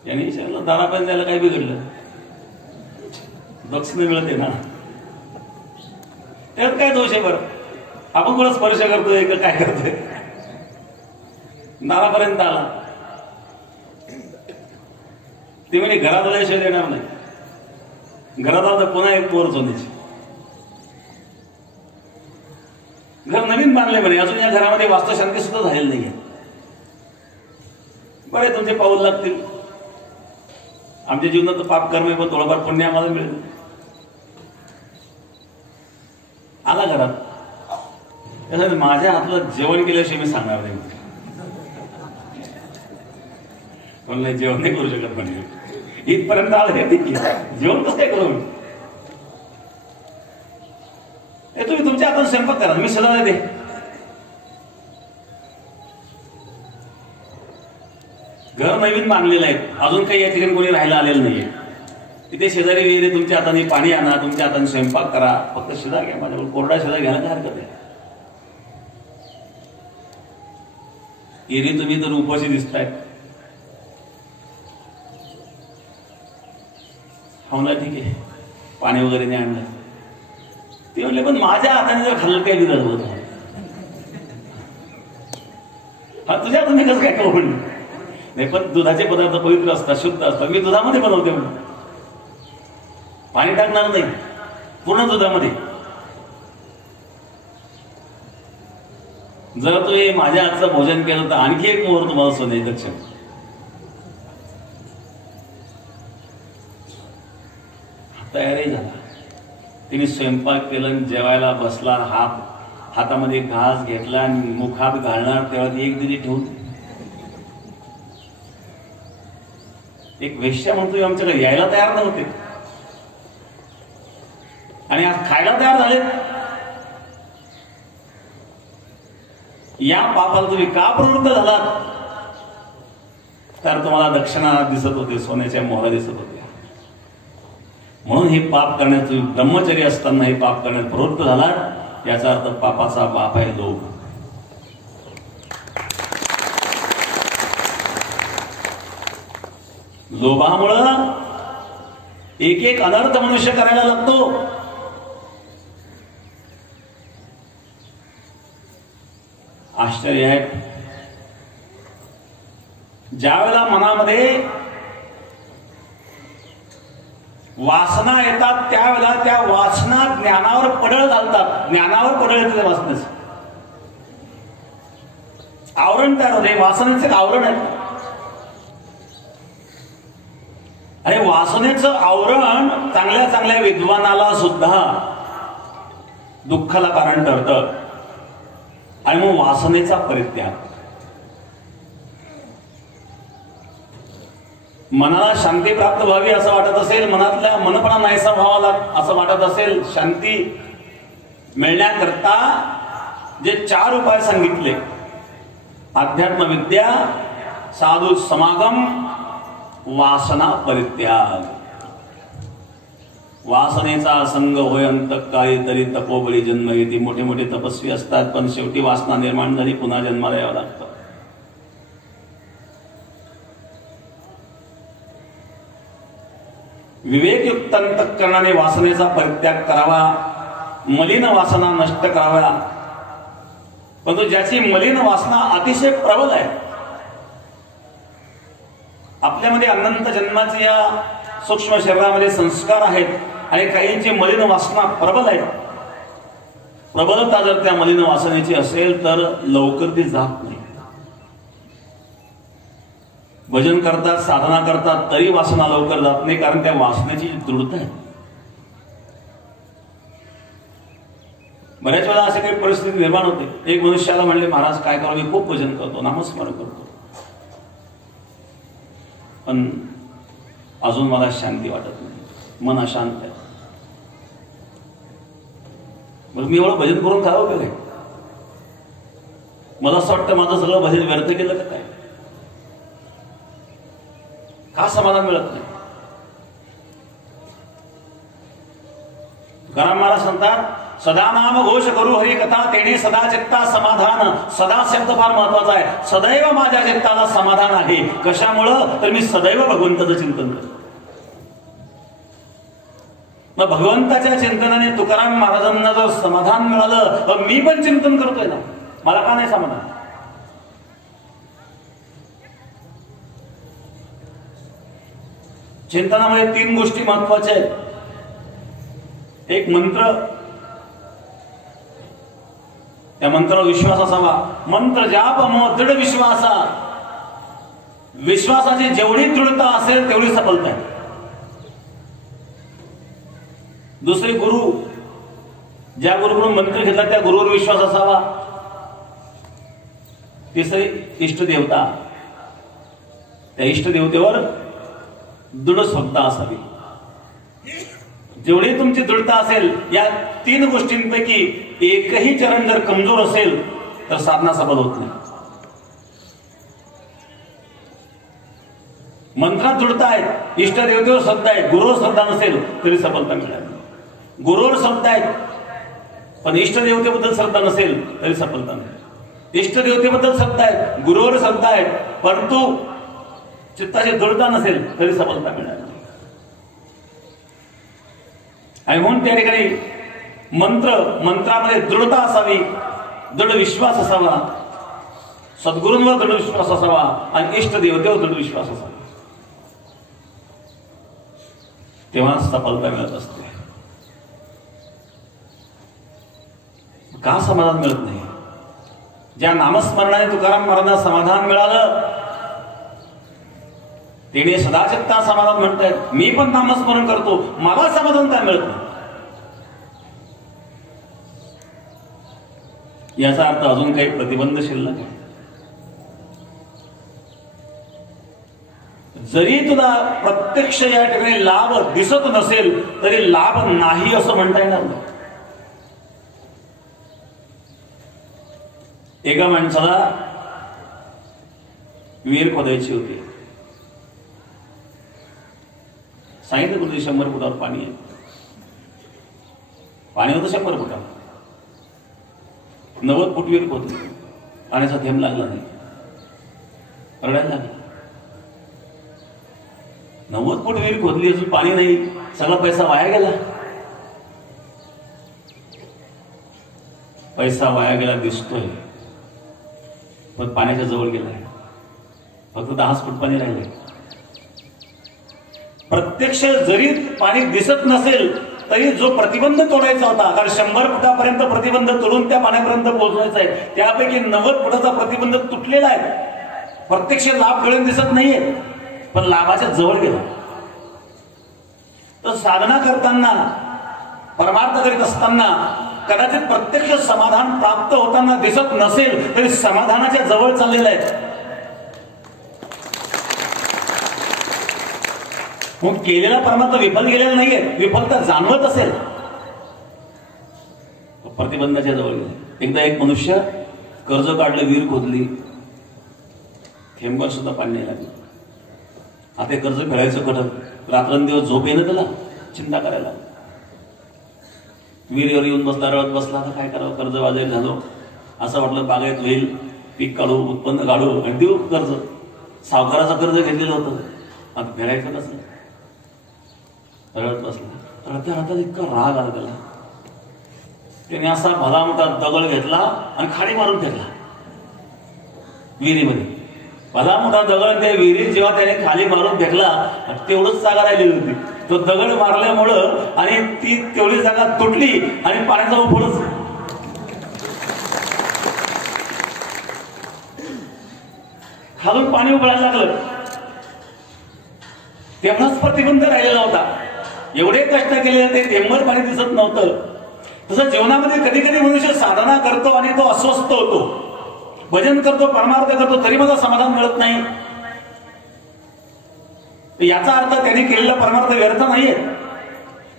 याने विचारलं, दारापर्यंत यायला काय बिघडलं, दक्षिणा मिळते ना, त्यात काय दोष आहे बरं. आपण कोणा स्पर्श करतोय का काय करतोय. दारापर्यंत आला, ते म्हणजे घरात आल्याशिवाय देणार नाही. घरात आला तर पुन्हा एक मोहर सोन्याची. घर नवीन बांधले म्हणे, अजून या घरामध्ये वास्तुशांती सुद्धा झालेली नाहीये. बरे तुमचे पाऊल लागतील. आमच्या जीवनात पाप कर्म, पण थोडंफार पुण्य आम्हाला मिळेल. आला घरात, त्यासाठी माझ्या हातलं जेवण केल्याशिवाय मी सांगणार नाही. कोणाला जेवण नाही करू शकत म्हणजे, इथपर्यंत आलं जेवण कसं काय करू. तुम्ही तुमच्या हातात स्वयंपाक करा, मी सदा दे. घर नवीन बांधलेलं आहे, अजून काही या ठिकाणी कोणी राहायला आलेलं नाहीये. तिथे शेजारी वगैरे तुमच्या हाताने पाणी आणा, तुमच्या हाताने स्वयंपाक करा. फक्त शेजार घ्या, माझ्याकडून कोरडा शेजार घ्यायला काय हरकत आहे. एरी तुम्ही तर उपाशी दिसताय. हो ना, ठीक आहे, पाणी वगैरे नाही आणलं. ते म्हणले, पण माझ्या हाताने जर खाल्लं काय बिघडलं होतं. हा, तुझ्या हाताने कसं काय करू नाही. पण दुधाचे पदार्थ पवित्र असतात, शुद्ध असतात. मी दुधामध्ये बनवते म्हणून पाणी टाकणार नाही, पूर्ण दुधामध्ये. जर तुम्ही माझ्या हातचं भोजन केलं तर आणखी एक मोहर तुम्हाला सोन्याची दक्षिणा. तयारी झाला, तिने स्वयंपाक केला, जेवायला बसला. हातामध्ये घास घेतला आणि मुखात घालणार तेव्हा ती एक दिली ठेवून. एक वेश्या म्हणतोय आमच्याकडे यायला तयार नव्हते आणि आज खायला तयार झाले. या पापाला तुम्ही का प्रवृत्त झालात, तर तुम्हाला दक्षिणा दिसत होते, सोन्याच्या मोहरा दिसत होत्या. म्हणून हे पाप करण्यात, तुम्ही ब्रह्मचर्य असताना हे पाप करण्यात प्रवृत्त झालात. याचा अर्थ पापाचा बाप आहे लोभ. लोभामुळं एक एक अनर्थ मनुष्य करायला लागतो. आश्चर्य आहे, ज्या वेळेला मनामध्ये वासना येतात त्यावेळेला त्या वासना ज्ञानावर पडळ घालतात. ज्ञानावर पडळ येते त्या वासनेच आवरण तयार होते. वासनेचे आवरण आहे आणि वासनेचं आवरण चांगल्या चांगल्या विद्वानाला सुद्धा दुःखाला कारण ठरतं. आणि मग वासनेचा परित्याग. मनाला शांती प्राप्त व्हावी असं वाटत असेल, मनातल्या मनपणा नाहीसा व्हावा असं वाटत असेल, शांती मिळण्याकरता जे 4 उपाय सांगितले, अध्यात्म विद्या, साधू समागम, वासना परित्याग. वासनेचा संग होय अंतकाळी तरी तपोबळी जन्म येते. मोठे मोठे तपस्वी असतात पण शेवटी वासना निर्माण झाली, पुन्हा जन्माला यावं लागतं. विवेकयुक्त अंतःकरणाने वासनेचा परित्याग करावा, मलिन वासना नष्ट कराव्या. परंतु ज्याची मलिन वासना अतिशय प्रबल आहे, आपल्यामध्ये अनंत जन्माचे या सूक्ष्म शरीरामध्ये संस्कार आहेत आणि काहींची मलिन वासना प्रबल आहे. प्रबलता जर त्या मलिन वासनेची असेल तर लवकर ती जात नाही. भजन करतात, साधना करतात तरी वासना लवकर जात नाही, कारण त्या वासनेची दृढता आहे. बऱ्याच वेळा अशी काही परिस्थिती निर्माण होते. एक मनुष्याला म्हणले, महाराज काय करावं, मी खूप भजन करतो, नामस्मरण करतो, पण अजून मला शांती वाटत नाही, मन अशांत आहे. मग मी एवढं भजन करून काय उपयोग आहे? मला असं वाटतं माझं सगळं भजन व्यर्थ केलं का काय? का समाधान मिळत नाही? तुकाराम महाराज सांगतात, सदा नाम घोष करू हरी कथा, तेणे सदा चित्ता समाधान. सदा शब्द फार महत्वाचा आहे. सदैव माझ्या चित्ताला समाधान आहे. कशामुळं? तर मी सदैव भगवंताचं चिंतन करतो. मग भगवंताच्या चिंतनाने तुकाराम महाराजांना जर समाधान मिळालं तर मी पण चिंतन करतोय ना, मला का नाही समाधान? चिंतनामध्ये 3 गोष्टी महत्वाच्या आहेत. एक मंत्र, त्या मंत्रावर विश्वास असावा. मंत्र जाप मग दृढ विश्वासा. विश्वासाची जेवढी दृढता असेल तेवढी सफलता आहे. दुसरे गुरु, ज्या गुरुकडून मंत्र घेतला त्या गुरुवर विश्वास असावा. तिसरे इष्टदेवता, त्या इष्टदेवतेवर दृढ श्रद्धा असावी. जेवढी तुमची दृढता असेल, या 3 गोष्टींपैकी एकही चरण जर कमजोर असेल तर साधना सफल होत नाही. मंत्रात दृढता आहे, इष्टदेवतेवर श्रद्धा आहे, गुरुवर श्रद्धा नसेल तरी सफलता मिळणार नाही. गुरुवर श्रद्धा आहे पण इष्टदेवतेबद्दल श्रद्धा नसेल तरी सफलता नाही. इष्टदेवतेबद्दल श्रद्धा आहे, गुरुवर श्रद्धा आहे, परंतु चित्ताची दृढता नसेल तरी सफलता मिळणार नाही. आणि म्हणून त्या ठिकाणी मंत्रामध्ये दृढता असावी, दृढ विश्वास असावा, सद्गुरूंवर दृढ विश्वास असावा आणि इष्टदेवतेवर दृढ विश्वास असावा. तेव्हा सफलता मिळत असते. का समाधान मिळत नाही? ज्या नामस्मरणाने तुकाराम महाराजांना समाधान मिळालं, तेणे सदाचित्ता समाधान म्हणतायत. मी पण नामस्मरण करतो, मला समाधान काय मिळत नाही? याचा अर्थ अजून काही प्रतिबंध शिल्लक आहे. जरी तुला प्रत्यक्ष या ठिकाणी लाभ दिसत नसेल तरी लाभ नाही असं म्हणता येणार नाही. एका माणसाला विहीर खोदायची होती. सांगितलं कुठे 100 फुटावर पाणी आहे. पाणी होतं 100 फुटावर. 90 फूट विहीर खोदली, पाण्याचा थेंब लागला नाही. रडायला लागला. 90 फूट विहीर खोदली, अजून पाणी नाही, सगळा पैसा वाया गेला. पैसा वाया गेला दिसतोय, पण पाण्याच्या जवळ गेलाय. फक्त 10 फूट पाणी राहिले. प्रत्यक्ष जरी पाणी दिसत नसेल तरी जो प्रतिबंध तोडायचा होता, कारण 100 फुटापर्यंत प्रतिबंध तोडून त्या पाण्यापर्यंत पोहोचवायचा आहे, त्यापैकी 90 फुटाचा प्रतिबंध तुटलेला आहे. प्रत्यक्ष लाभ कळून दिसत नाहीये, पण लाभाच्या जवळ गेला. तर साधना करताना, परमार्थ करीत असताना कदाचित प्रत्यक्ष समाधान प्राप्त होताना दिसत नसेल तरी समाधानाच्या जवळ चाललेलं आहे. मग केलेला परमार्थ विफल गेलेला नाहीये, विफलता जाणवत असेल प्रतिबंधाच्या जवळ गेले. एकदा एक मनुष्य कर्ज काढलं, विहीर खोदली, थेंबर सुद्धा पाणी नाही लागलं. आता कर्ज फेडायचं कठं, रात्रंदिवस झोप येणं, त्याला चिंता करायला. विहिरीवर येऊन बसला, रडत बसला. आता काय करावं, कर्ज वाजायला झालो. असं वाटलं बागायत होईल, पीक काढू, उत्पन्न काढू आणि देऊ कर्ज. सावकाराचं कर्ज घेतलेलं होतं, आता फेडायचं कसं. रडत बसला. रडत्या रडतात इतका राग आला त्याला. त्याने असा भला मोठा दगड घेतला आणि खाली मारून फेकला विहिरीमध्ये. भला मोठा दगड त्या विहिरीत जेव्हा त्याने खाली मारून फेकला, तेवढंच जागा राहिली होती. तो दगड मारल्यामुळं आणि ती तेवढी जागा तुटली आणि पाण्याचा उफळच. खालून पाणी उकळायला लागलं. तेवढाच प्रतिबंध राहिलेला होता. एवढे कष्ट केले ते थेंबर पाणी दिसत नव्हतं. तसं जीवनामध्ये कधी कधी मनुष्य साधना करतो आणि तो अस्वस्थ होतो, भजन करतो, परमार्थ करतो, तरी मला समाधान मिळत नाही. याचा अर्थ त्यांनी केलेला परमार्थ व्यर्थ नाहीये,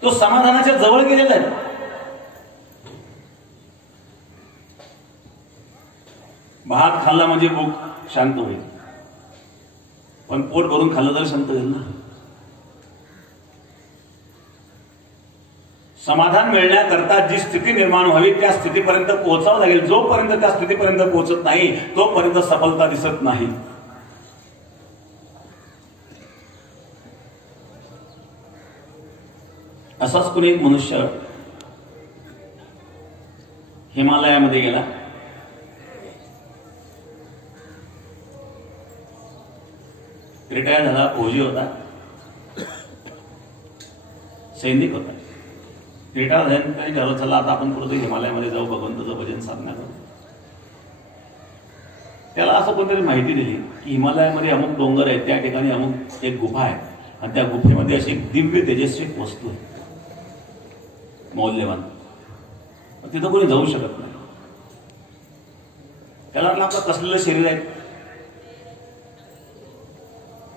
तो समाधानाच्या जवळ गेलेला आहे. भात खाल्ला म्हणजे भूक शांत होईल, पण पोट भरून खाल्लं तर शांत होईल ना. समाधान मिळण्याकरता जी स्थिती निर्माण व्हावी त्या स्थितीपर्यंत पोहोचावं लागेल. जोपर्यंत त्या स्थितीपर्यंत पोहोचत नाही तोपर्यंत सफलता दिसत नाही. असाच कुणी एक मनुष्य हिमालयामध्ये गेला. रिटायर झाला, फौजी होता, सैनिक होता. रिटायर झाल्यानंतर त्याने ठरवलं, चला आता आपण कुठे हिमालयामध्ये जाऊ, भगवंताचं भजन साधना करू. त्याला असं कोणतरी माहिती दिली की हिमालयामध्ये अमुक डोंगर आहेत, त्या ठिकाणी अमुक एक गुफा आहे आणि त्या गुफेमध्ये अशी एक दिव्य तेजस्वी वस्तू आहे, मौल्यवान. तिथं कोणी जाऊ शकत नाही. त्याला वाटलं आपलं कसलेलं शरीर आहे.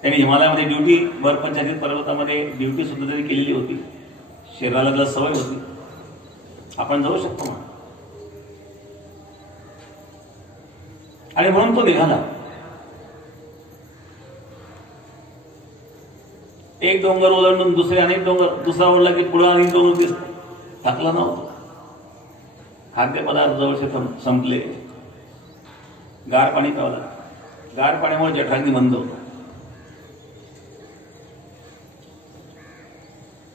त्यांनी हिमालयामध्ये ड्युटी, वर पंचायत पर्वतामध्ये ड्युटी सुद्धा त्यांनी केलेली होती. शरीराला जर सवय होती, आपण जाऊ शकतो म्हणून. आणि म्हणून तो निघाला. एक डोंगर ओलांडून दुसरे अनेक डोंगर, दुसरा ओढला की पुढे अनेक डोंगर दिसतो. थकला नव्हता. खाद्यपदार्थ जवळचे संपले. गार पाणी प्यावला. गार पाण्यामुळे जठराग्नी बंद होतो.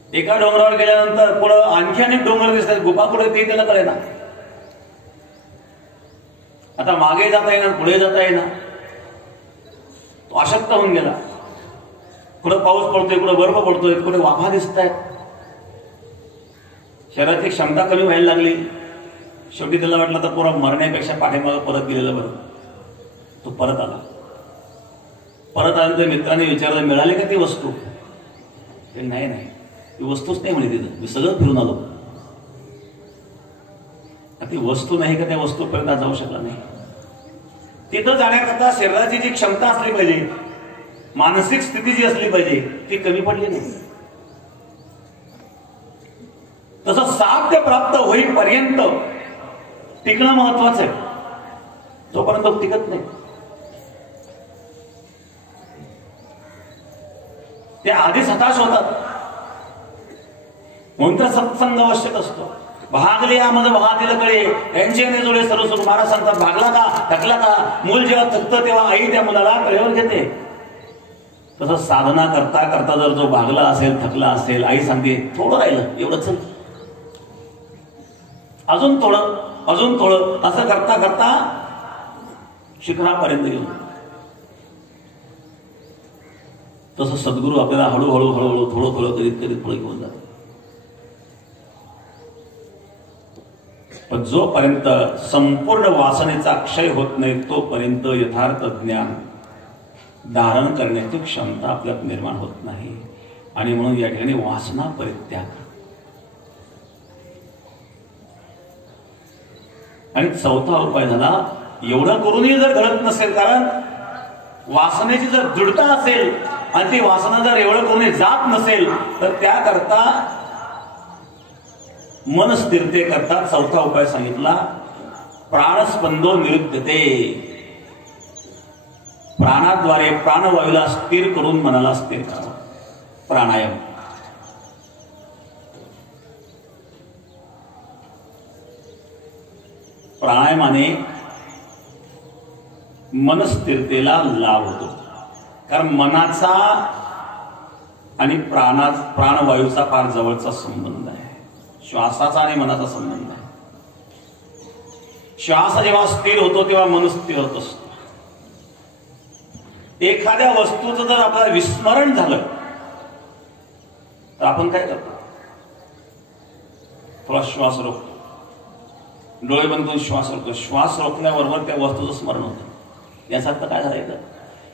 एका डोंगरावर गेल्यानंतर पुढं आणखी अनेक डोंगर दिसतात. गुफा कुठे ते त्याला कळेना. आता मागे जाता येणार, पुढे जाता येणार. तो अशक्त होऊन गेला. कुठं पाऊस पडतोय, कुठं बर्फ पडतोय, कुठे वाफा दिसत आहेत. शरीराची क्षमता कमी व्हायला लागली. शेवटी त्याला वाटलं तर पुरा मरण्यापेक्षा पाठीमागं परत गेलेलं बरं. तो परत आला. परत आल्यानंतर मित्राने विचारलं, मिळाली का ती वस्तू? ते नाही, ती वस्तूच नाही म्हणे तिथं, मी सगळं फिरून आलो. ती वस्तू नाही का त्या वस्तूपर्यंत जाऊ शकला नाही. तिथं जाण्याकरता शरीराची जी क्षमता असली पाहिजे, मानसिक स्थिती जी असली पाहिजे, ती कमी पडली नाही. तसं साध्य प्राप्त होईपर्यंत टिकणं महत्वाचं आहे. तोपर्यंत टिकत नाही. त्या आधीच हताश होतात. म्हणून तर सत्संग आवश्यक असतो. भागले यामध्ये भागातील कळे यांचे जोडे सर्व सुख. महाराज सांगतात, भागला का, थकला का, मूल जेव्हा थकतं तेव्हा आई त्या मुलाला कळेवर घेते. तसं साधना करता करता जर जो भागला असेल, थकला असेल, आई सांगते थोडं राहिलं, एवढं चल, अजून थोडं, अजून थोडं, असं करता करता शिखरापर्यंत गेलो. तसं सद्गुरू आपल्याला हळूहळू हळूहळू थोडं थोडं करीत करीत पुढे घेऊन जातो. पण जोपर्यंत संपूर्ण वासनेचा क्षय होत नाही तोपर्यंत यथार्थ ज्ञान धारण करण्याची क्षमता आपल्यात निर्माण होत नाही. आणि म्हणून या ठिकाणी वासना परित्याग. आणि चौथा उपाय झाला, एवढं करूनही जर घडत नसेल, कारण वासनेची जर दृढता असेल आणि ती वासना जर एवढं कोणी जात नसेल तर त्याकरता मन स्थिरतेकरता चौथा उपाय सांगितला, प्राणस्पंदो निरुद्धते. प्राणाद्वारे प्राणवायूला स्थिर करून मनाला स्थिर करावं. प्राणायाम. प्राणायामाने मनस्थिरतेला लाभ होतो. कारण मनाचा आणि प्राणवायूचा फार जवळचा संबंध आहे. श्वासाचा आणि मनाचा संबंध आहे. श्वास जेव्हा स्थिर होतो तेव्हा मन स्थिर होत असतो. एखाद्या वस्तूचं जर आपल्याला विस्मरण झालं तर आपण काय करतो? थोडा श्वास रोखतो, डोळे बंद करून श्वास रोखतो. श्वास रोखल्याबरोबर त्या वस्तूचं स्मरण होतं. याचा अर्थ काय झाला?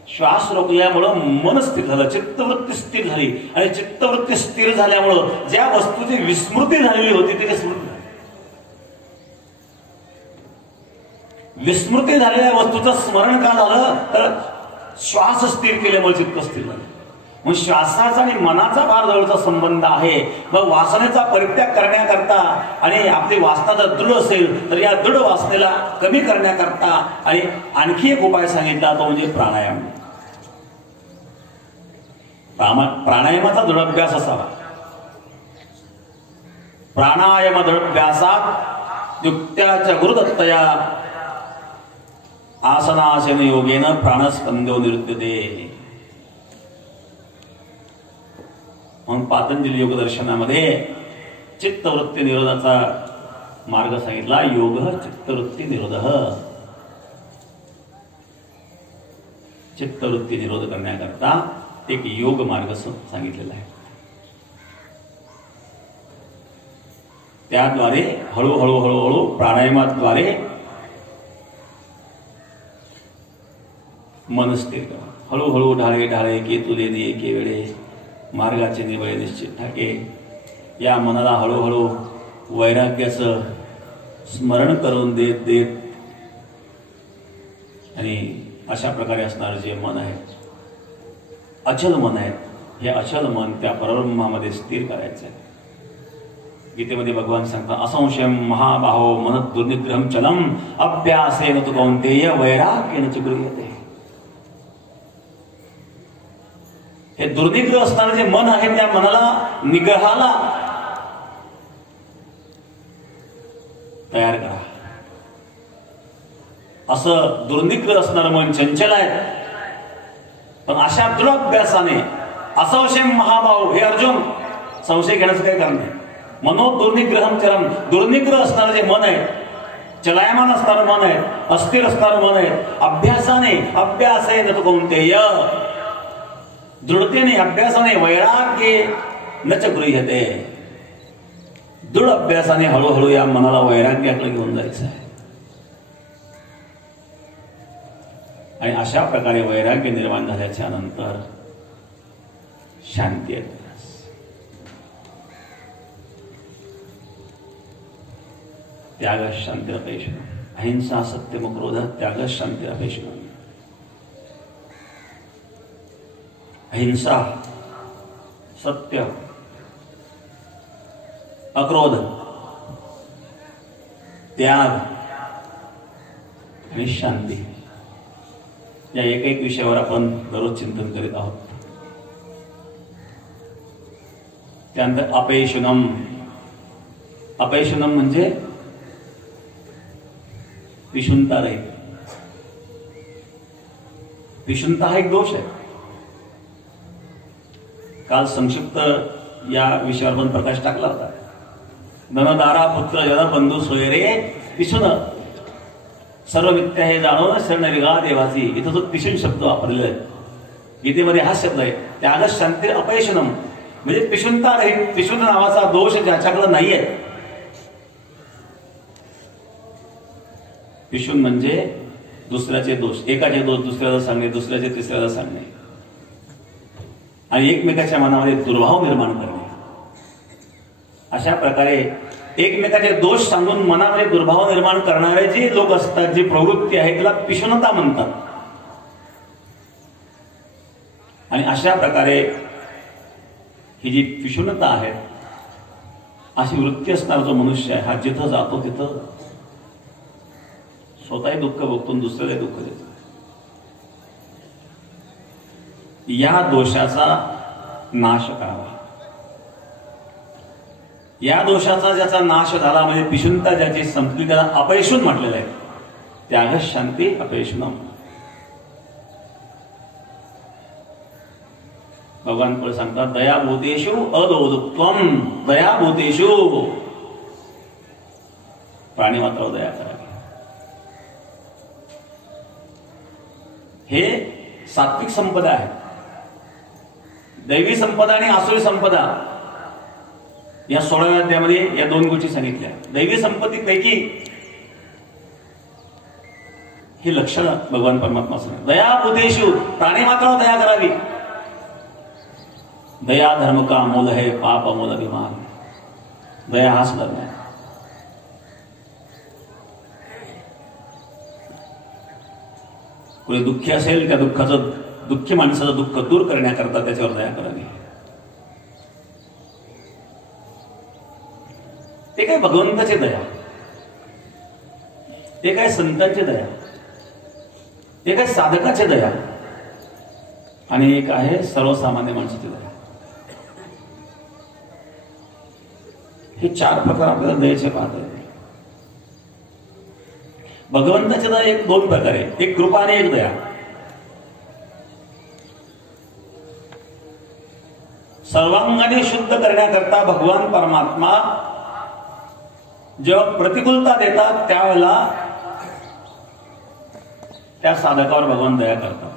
श्वास रोखल्यामुळं मन स्थिर झालं, चित्तवृत्ती स्थिर झाली. आणि चित्तवृत्ती स्थिर झाल्यामुळं ज्या वस्तूची विस्मृती झालेली होती ती स्मृती झाली. विस्मृती झालेल्या वस्तूचं स्मरण का झालं? तर श्वास स्थिर केल्यामुळे चित्त स्थिर झालं. मग श्वासाचा आणि मनाचा फार जवळचा संबंध आहे. मग वासनेचा परित्याग करण्याकरता आणि आपली वासना जर दृढ असेल तर या दृढ वासनेला कमी करण्याकरता आणि आणखी एक उपाय सांगितला तो म्हणजे प्राणायाम. प्राणायामाचा दृढाभ्यास असावा. प्राणायाम दृढाभ्यासात युक्त्याच्या गुरुदत्तया आसनासन योगेन प्राणस्पंदो निरुद्धते. म्हणून पातंजली योगदर्शनामध्ये चित्तवृत्ती निरोधाचा मार्ग सांगितला. योग चित्तवृत्ती निरोध. चित्तवृत्ती निरोध करण्याकरता एक योग मार्ग सांगितलेला आहे. त्याद्वारे हळूहळू हळूहळू प्राणायामाद्वारे मन स्थिर करा. हळूहळू ढाळे ढाळे केतुले दे के वेळे मार्गाचे निवळे निश्चित ठाके. या मनाला हळूहळू वैराग्याचं स्मरण करून देत देत आणि अशा प्रकारे असणारं जे मन आहे, अचल मन आहे, हे अचल मन त्या परब्रह्मामध्ये स्थिर करायचं आहे. गीतेमध्ये भगवान सांगतात, असंशयम महाबाहो मनः दुर्निग्रहम चलम अभ्यासेन तु कौन्तेय वैराग्येन च गृह्यते. हे दुर्निग्रह असणारं जे मन आहे त्या मनाला निग्रहाला तयार करा. असं दुर्निग्रह असणारं मन चंचल आहे. पण अशा दृढ अभ्यासाने असंशय महाभाव, हे अर्जुन संशय घेण्याचं काही कारण नाही. मनो दुर्निग्रहम चरम. दुर्निग्रह असणारं जे मन आहे, चलायमान असणारं मन आहे, अस्थिर असणारं मन आहे, अभ्यासाने अभ्यासेन तु कौन्तेय, दृढतेने अभ्यासाने वैराग्ये न च गृह्यते. दृढ अभ्यासाने हळूहळू या मनाला वैराग्याकडे घेऊन जायचं आहे. आणि अशा प्रकारे वैराग्य निर्माण झाल्याच्या नंतर शांती येते. त्याग शांतिरपेक्षण. अहिंसा सत्यम क्रोध त्याग शांतिरपेक्षण. अहिंसा, सत्य, अक्रोध, त्याग आणि शांती या एक विषयावर आपण दररोज चिंतन करीत आहोत. त्यानंतर अपैशुनम. अपैशुनम म्हणजे विषुणता रहित. विषुणता हा एक दोष आहे. काल संक्षिप्त या विषयावर पण प्रकाश टाकला होता. धनदारा पुत्र जन बंधू सोयरे पिशुन सर्व मिथ्या हे जाणवून शरण रिगा देवाची. इथं जो पिशुन शब्द वापरलेला आहे गीतेमध्ये हा शब्द आहे. त्याग शांती अपैशुनम म्हणजे पिशुनता रहित. पिशुन नावाचा दोष ज्याच्याकडे नाहीये. पिशुन म्हणजे दुसऱ्याचे दोष, एकाचे दोष दुसऱ्याला सांगणे, दुसऱ्याचे तिसऱ्याला सांगणे आणि एकमेकाच्या मनामध्ये दुर्भाव निर्माण करणे. अशा प्रकारे एकमेकाचे दोष सांगून मनामध्ये दुर्भाव निर्माण करणारे जे लोक असतात, जी प्रवृत्ती आहे त्याला पिशुनता म्हणतात. आणि अशा प्रकारे ही जी विषुणता आहे, अशी वृत्ती असणारा जो मनुष्य आहे, हा जिथं जातो तिथं स्वतःही दुःख भोगतो, दुसऱ्यालाही दुःख देतो. या दोषाचा नाश करावा. या दोषाचा ज्याचा नाश झाला म्हणजे पिशुनता ज्याची संपली, त्याला अपयशून म्हटलेलं आहे. त्याग शांती अपयशूनम. भगवान पुढे सांगतात, दयाभूतेषु अदोदुत्वम. दयाभूतेषु, प्राणी मात्र दया करावी. हे सात्विक संपदा आहे. दैवी संपदा आणि आसुरी संपदा या 16व्या अध्यायामध्ये या दोन गोष्टी सांगितल्या. दैवी संपत्तीपैकी हे लक्षण भगवान परमात्मा सांगतात. दयाभूतेषु, प्राणी मात्रावर दया करावी. दया धर्म का मोल है, पाप अमोल अभिमान. दया हाच धर्म आहे. कोणी दुःखी असेल, त्या दुःखाचं, दुःखी माणसाचं दुःख दूर करण्याकरता त्याच्यावर दया करावी. ते काय भगवंताची दया, ते काय संतांची दया, एक आहे साधकाची दया आणि एक आहे सर्वसामान्य माणसाची दया. हे चार प्रकार आपल्याला दयेचे पाहता येते. भगवंताची दया एक दोन प्रकारे, एक कृपा आणि एक दया. सर्वांगाने शुद्ध करण्याकरता भगवान परमात्मा जेव्हा प्रतिकूलता देतात त्यावेळेला त्या साधकावर भगवान दया करतात,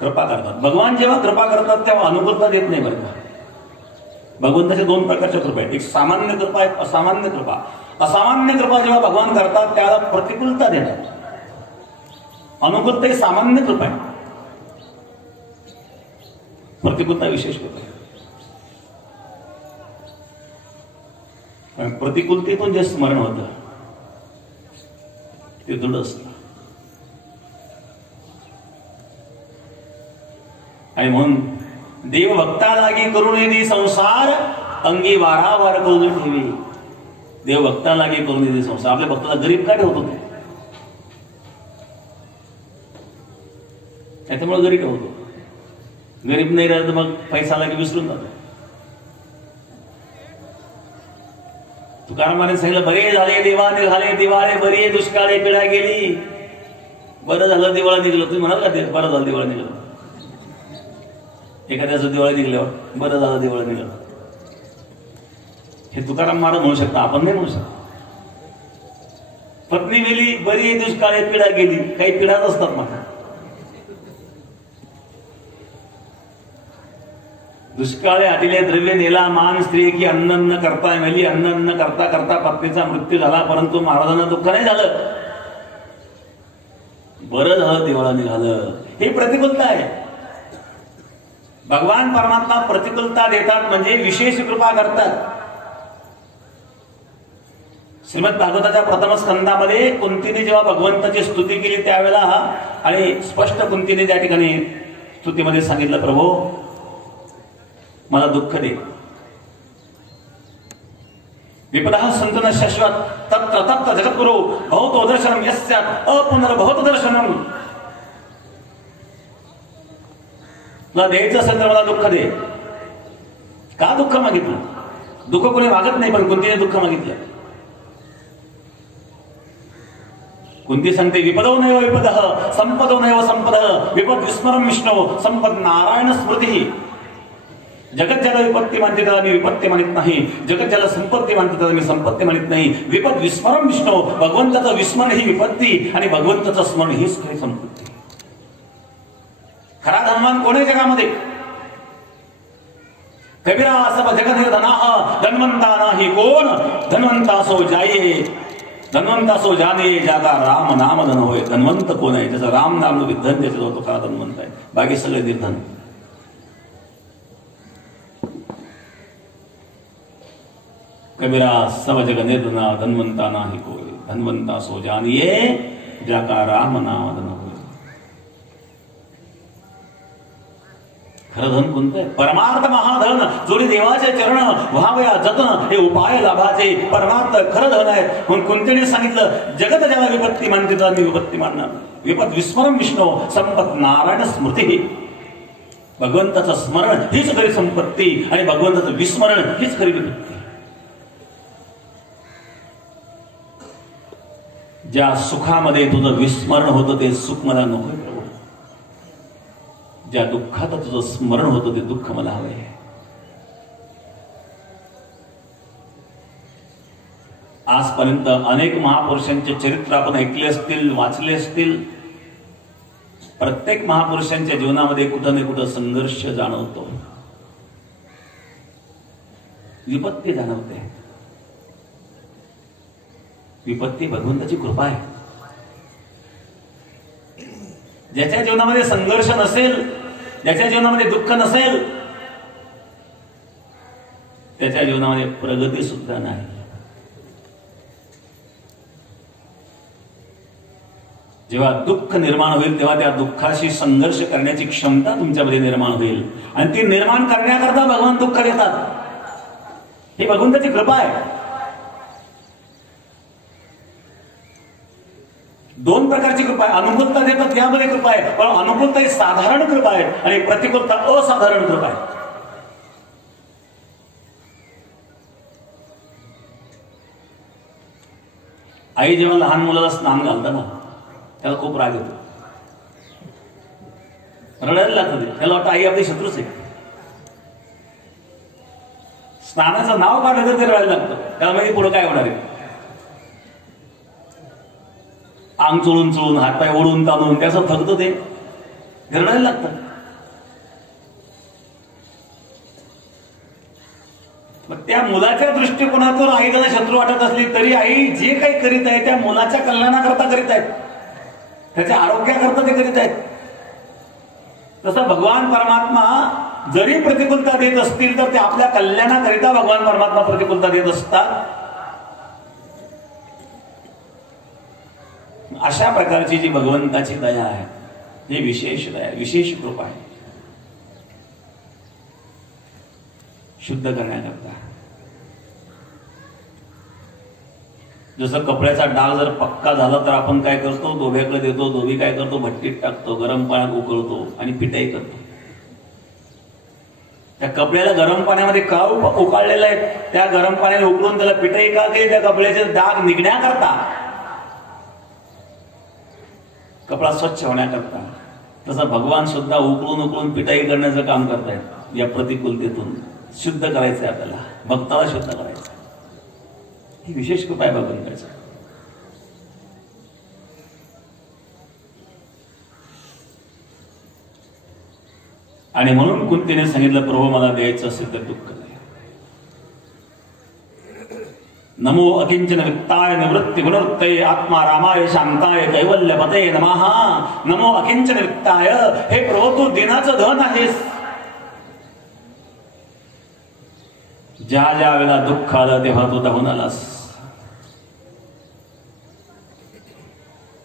कृपा करतात. भगवान जेव्हा कृपा करतात तेव्हा अनुकूलता देत नाही. बरं का, भगवंताच्या दोन प्रकारच्या कृपा आहेत, एक सामान्य कृपा, एक असामान्य कृपा. असामान्य कृपा जेव्हा भगवान करतात त्यावेळेला प्रतिकूलता देतात. अनुकूलता ही सामान्य कृपा आहे, प्रतिकूलता विशेष कृपा आहे. पण प्रतिकूलतेतून जे स्मरण होतं ते दृढ असतं. आणि म्हणून देव भक्ता लागी करून येणे संसार, अंगी वारावार करून ठेवी. देव भक्ता लागी करून येणे संसार. आपल्या भक्ताला गरीब का ठेवतो ते? त्याच्यामुळे गरीब ठेवतो. गरीब नाही राहिलं तर मग पैसा लागी विसरून जातो. तुकारामाने सांगितलं, बरे झाले देवा निघाले दिवाळे, बरी दुष्काळे पिढा गेली. बरं झालं दिवाळा निघलं. तुम्ही म्हणाल का ते बरं झालं दिवाळा निघलं? एखाद्याचं दिवाळी निघल्यावर बरं झालं दिवाळी निघलं, हे तुकाराम महाराज म्हणू शकता, आपण नाही म्हणू शकतो. पत्नी गेली, बरी दुष्काळे पिढा गेली. काही पिढाच असतात मात्र. दुष्काळे आदिले द्रव्य नेला मान, स्त्री की अन्न न करता मेली. अन्न न करता करता पत्नीचा मृत्यू झाला, परंतु महाराजांना दुःख नाही झालं. बरं झालं दिवाळा निघालं. ही प्रतिकूलता आहे. भगवान परमात्मा प्रतिकूलता देतात म्हणजे विशेष कृपा करतात. श्रीमद भागवताच्या प्रथम स्कंदामध्ये कुंतीने जेव्हा भगवंताची स्तुती केली त्यावेळेला, आणि स्पष्ट कुंतीने त्या ठिकाणी स्तुतीमध्ये सांगितलं, प्रभो मला दुःख दे. विपदः सन्तु न शाश्वत तत्र तत्र जगद्गुरु भवतो दर्शनम यस्यात् अपुनर्भवतो दर्शनम. तुला द्यायचं असेल तर मला दुःख दे. का दुःख मागितलं? दुःख कोणी मागत नाही, पण कुंतीने दुःख मागितलं. कुंती सांगते, विपदो नैव विपदः संपदो नैव संपदः विपद विस्मरम विष्णू संपद नारायण स्मृती. जगत ज्याला विपत्ती मानते त्याला मी विपत्ती मानित नाही. जगत ज्याला संपत्ती मानते त्याला मी संपत्ती मानित नाही. विपद विस्मरम विष्णू. भगवंताचं विस्मरण ही विपत्ती आणि भगवंताचं स्मरण हीच खरी संपत्ती. खरा धनवान कोण आहे जगामध्ये? कबीरा सब जग निर्धनाः धनवंता नाही कोण. धनवंता सो जाये धनवंता सो जाने जागा राम नाम धन होय. धनवंत कोण आहे? त्याचं राम नाम विधन, त्याचा तो खरा धनवंत आहे. बाकी सगळे निर्धन. कबीरा सब जग निर्धना धनवंता नाही कोय. धनवंता सो जानिये जागा राम नाम धन होय. खरं धन कोणतं आहे? परमार्थ महाधन जोडी देवाचे चरण व्हावया जतन, हे उपाय लाभाचे परमार्थ खरं धन आहे. म्हणून कुंतीने सांगितलं, जगत ज्याला विपत्ती मानते त्याला मी विपत्ती मानणार. विपत विस्मरण विष्णू संपत नारायण स्मृती. भगवंताचं स्मरण हीच खरी संपत्ती आणि भगवंताचं विस्मरण हीच खरी विपत्ती. ज्या सुखामध्ये तुझं विस्मरण होतं ते सुख मला नकोय प्रभू. ज्या दुःखात तुझं स्मरण होतं ते दुःख मला हवंय. आजपर्यंत अनेक महापुरुषांचे चरित्र आपण ऐकले असतील, वाचले असतील. प्रत्येक महापुरुषांच्या जीवनामध्ये कुठं ना कुठं संघर्ष जाणवतो, विपत्ती जाणवते. विपत्ती भगवंताची कृपा आहे. ज्याच्या जीवनामध्ये संघर्ष नसेल, ज्याच्या जीवनामध्ये दुःख नसेल, त्याच्या जीवनामध्ये प्रगती सुद्धा नाही. जेव्हा दुःख निर्माण होईल तेव्हा त्या दुःखाशी संघर्ष करण्याची क्षमता तुमच्यामध्ये निर्माण होईल आणि ती निर्माण करण्याकरता भगवान दुःख देतात. ही भगवंताची कृपा आहे. दोन प्रकारची कृपा आहे. अनुकूलता देतात त्यामध्ये कृपा आहे, पण अनुकूलता ही साधारण कृपा आहे आणि प्रतिकूलता असाधारण कृपा आहे. आई जेव्हा लहान मुलाला स्नान घालतात ना, त्याला खूप राग येतो, रडायला लागतं. त्याला वाटतं आई आपली शत्रूच आहे. स्नानाचं नाव काढलं तर ते रडायला लागतं. त्याला माहिती पुढे काय होणार आहे. अंग चोळून चोळून, हातपाय ओढून ताणून त्याचं थकतं, ते रडायला लागतं. मग त्या मुलाच्या दृष्टिकोनातून आई त्याला शत्रू वाटत असली तरी आई जे काही करीत आहे त्या मुलाच्या कल्याणाकरता करीत आहेत, त्याच्या आरोग्याकरता ते करीत आहेत. तसं भगवान परमात्मा जरी प्रतिकूलता देत असतील तर ते आपल्या कल्याणाकरिता भगवान परमात्मा प्रतिकूलता देत असतात. अशा प्रकारची जी भगवंताची दया आहे, ही विशेष दया, विशेष कृपा आहे. शुद्ध करण्याकरता. जसं कपड्याचा डाग जर पक्का झाला तर आपण काय करतो, धोब्याकडे देतो. धोबी काय करतो, भट्टीत टाकतो, गरम पाण्यात उकळतो आणि पिठाई करतो. त्या कपड्याला गरम पाण्यामध्ये का उकाळलेलं आहे, त्या गरम पाण्याने उकळून त्याला पिठाई का केली, त्या कपड्याचे डाग निघण्याकरता, कपडा स्वच्छ होण्याकरता. तसं भगवान सुद्धा उकळून उकळून पिठाई करण्याचं काम करतायत. या प्रतिकूलतेतून शुद्ध करायचंय आपल्याला, भक्ताला शुद्ध करायचं. ही विशेष कृपा आहे भगवंताची. आणि म्हणून कुंतीने सांगितलं, प्रभू मला द्यायचं असेल तर दुःख नाही. नमो अकिंचन वित्ताय निवृत्ती गुणवृत्तये आत्मा रामाय शांताय कैवल्यपते नमः. नमो अकिंचन वित्ताय, हे प्रभू तू दिनाचं धन आहेस. ज्या ज्या वेळेला दुःख आलं तेव्हा तू धावून आलास.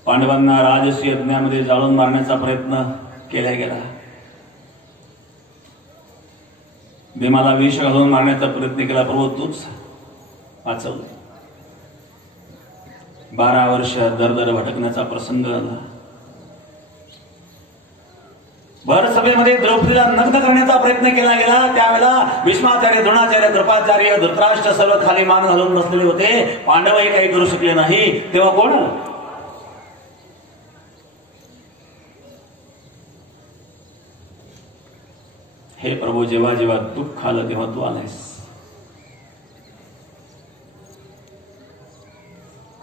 पांडवांना राजसी यज्ञामध्ये जाळून मारण्याचा प्रयत्न केला गेला. भीमाला विष घालून मारण्याचा प्रयत्न केला, प्रभू तूच वाचवलं. 12 वर्ष दरदर भटकण्याचा प्रसंग आला. भर सभेमध्ये द्रौपदीला नग्न करण्याचा प्रयत्न केला गेला. त्यावेळेला भीष्माचार्य, द्रोणाचार्य, कृपाचार्य, धृतराष्ट्र सर्व खाली मान घालून बसलेले होते. पांडवही काही करू शकले नाही. तेव्हा कोण? हे प्रभू, जेव्हा जेव्हा दुःख आलं तेव्हा तू आलायस.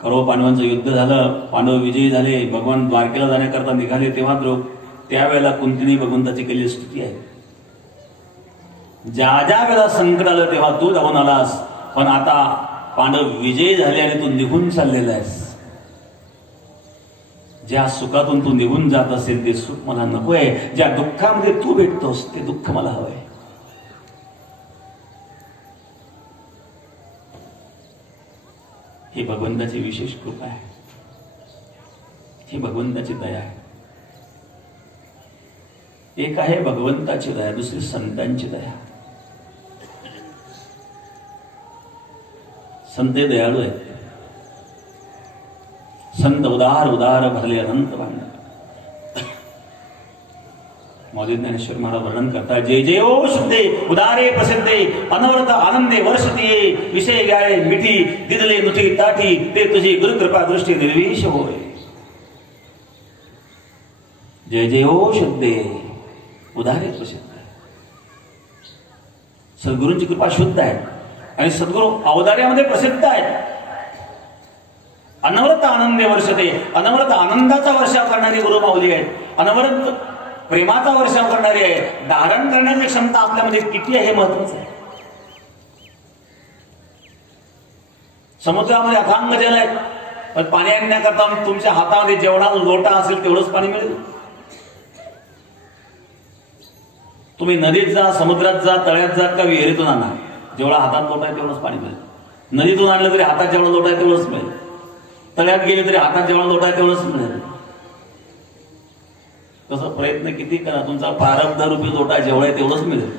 कौरव पांडवांचं युद्ध झालं, पांडव विजयी झाले, भगवान द्वारकेला जाण्याकरता निघाले, तेव्हा त्यावेळेला कुंतीने भगवंताची केलेली स्तुती आहे. ज्या ज्या वेळेला संकट आलं तेव्हा तू धावून आलास. पण आता पांडव विजयी झाले आणि तू निघून चाललेला आहेस. ज्या सुखातून तू निघून जात असेल ते सुख मला नकोय. ज्या दुःखामध्ये तू भेटतोस ते दुःख मला हवंय. ही भगवंताची विशेष कृपा आहे. ही भगवंताची दया आहे. एक आहे भगवंताची दया, दुसरी संतांची दया. संत दयाळू आहेत. संत उदार उदार भरले अनंत भांड. मौजे ज्ञानेश्वर महाराज वर्णन करता, जय जय ओ शुद्धे उदारे प्रसिद्धे अनवरत आनंदे वर्षतीये विषय गाळे मिठी दिदले नुठी ताठी ते तुझी गुरुकृपा दृष्टी निर्विष होय. जय जय ओ शुद्धे उदारे प्रसिद्ध. सद्गुरूंची कृपा शुद्ध आहे आणि सद्गुरू अवदार्यामध्ये प्रसिद्ध आहेत. अनवरत आनंदे वर्षते, अनवरत आनंदाचा वर्षाव करणारी गुरु माऊली आहेत. अनवरत प्रेमाचा वर्षाव करणारी आहे. धारण करण्याची क्षमता आपल्यामध्ये किती आहे हे महत्वाचं आहे. समुद्रामध्ये अथांग जल आहे, पण पाणी आणण्याकरता तुमच्या हातामध्ये जेवढा लोटा असेल तेवढंच पाणी मिळेल. तुम्ही नदीत जा, समुद्रात जा, तळ्यात जा का विहिरीतून आणा, जेवढा हातात लोटा आहे तेवढंच पाणी मिळेल. नदीतून आणलं तरी हातात जेवढा लोटा आहे तेवढंच मिळेल. तळ्यात गेले तरी हातात जेवढा लोटा आहे तेवढंच मिळेल. तसं प्रयत्न किती करा, तुमचा प्रारब्ध रूपी लोटा जेवढा आहे तेवढंच मिळेल,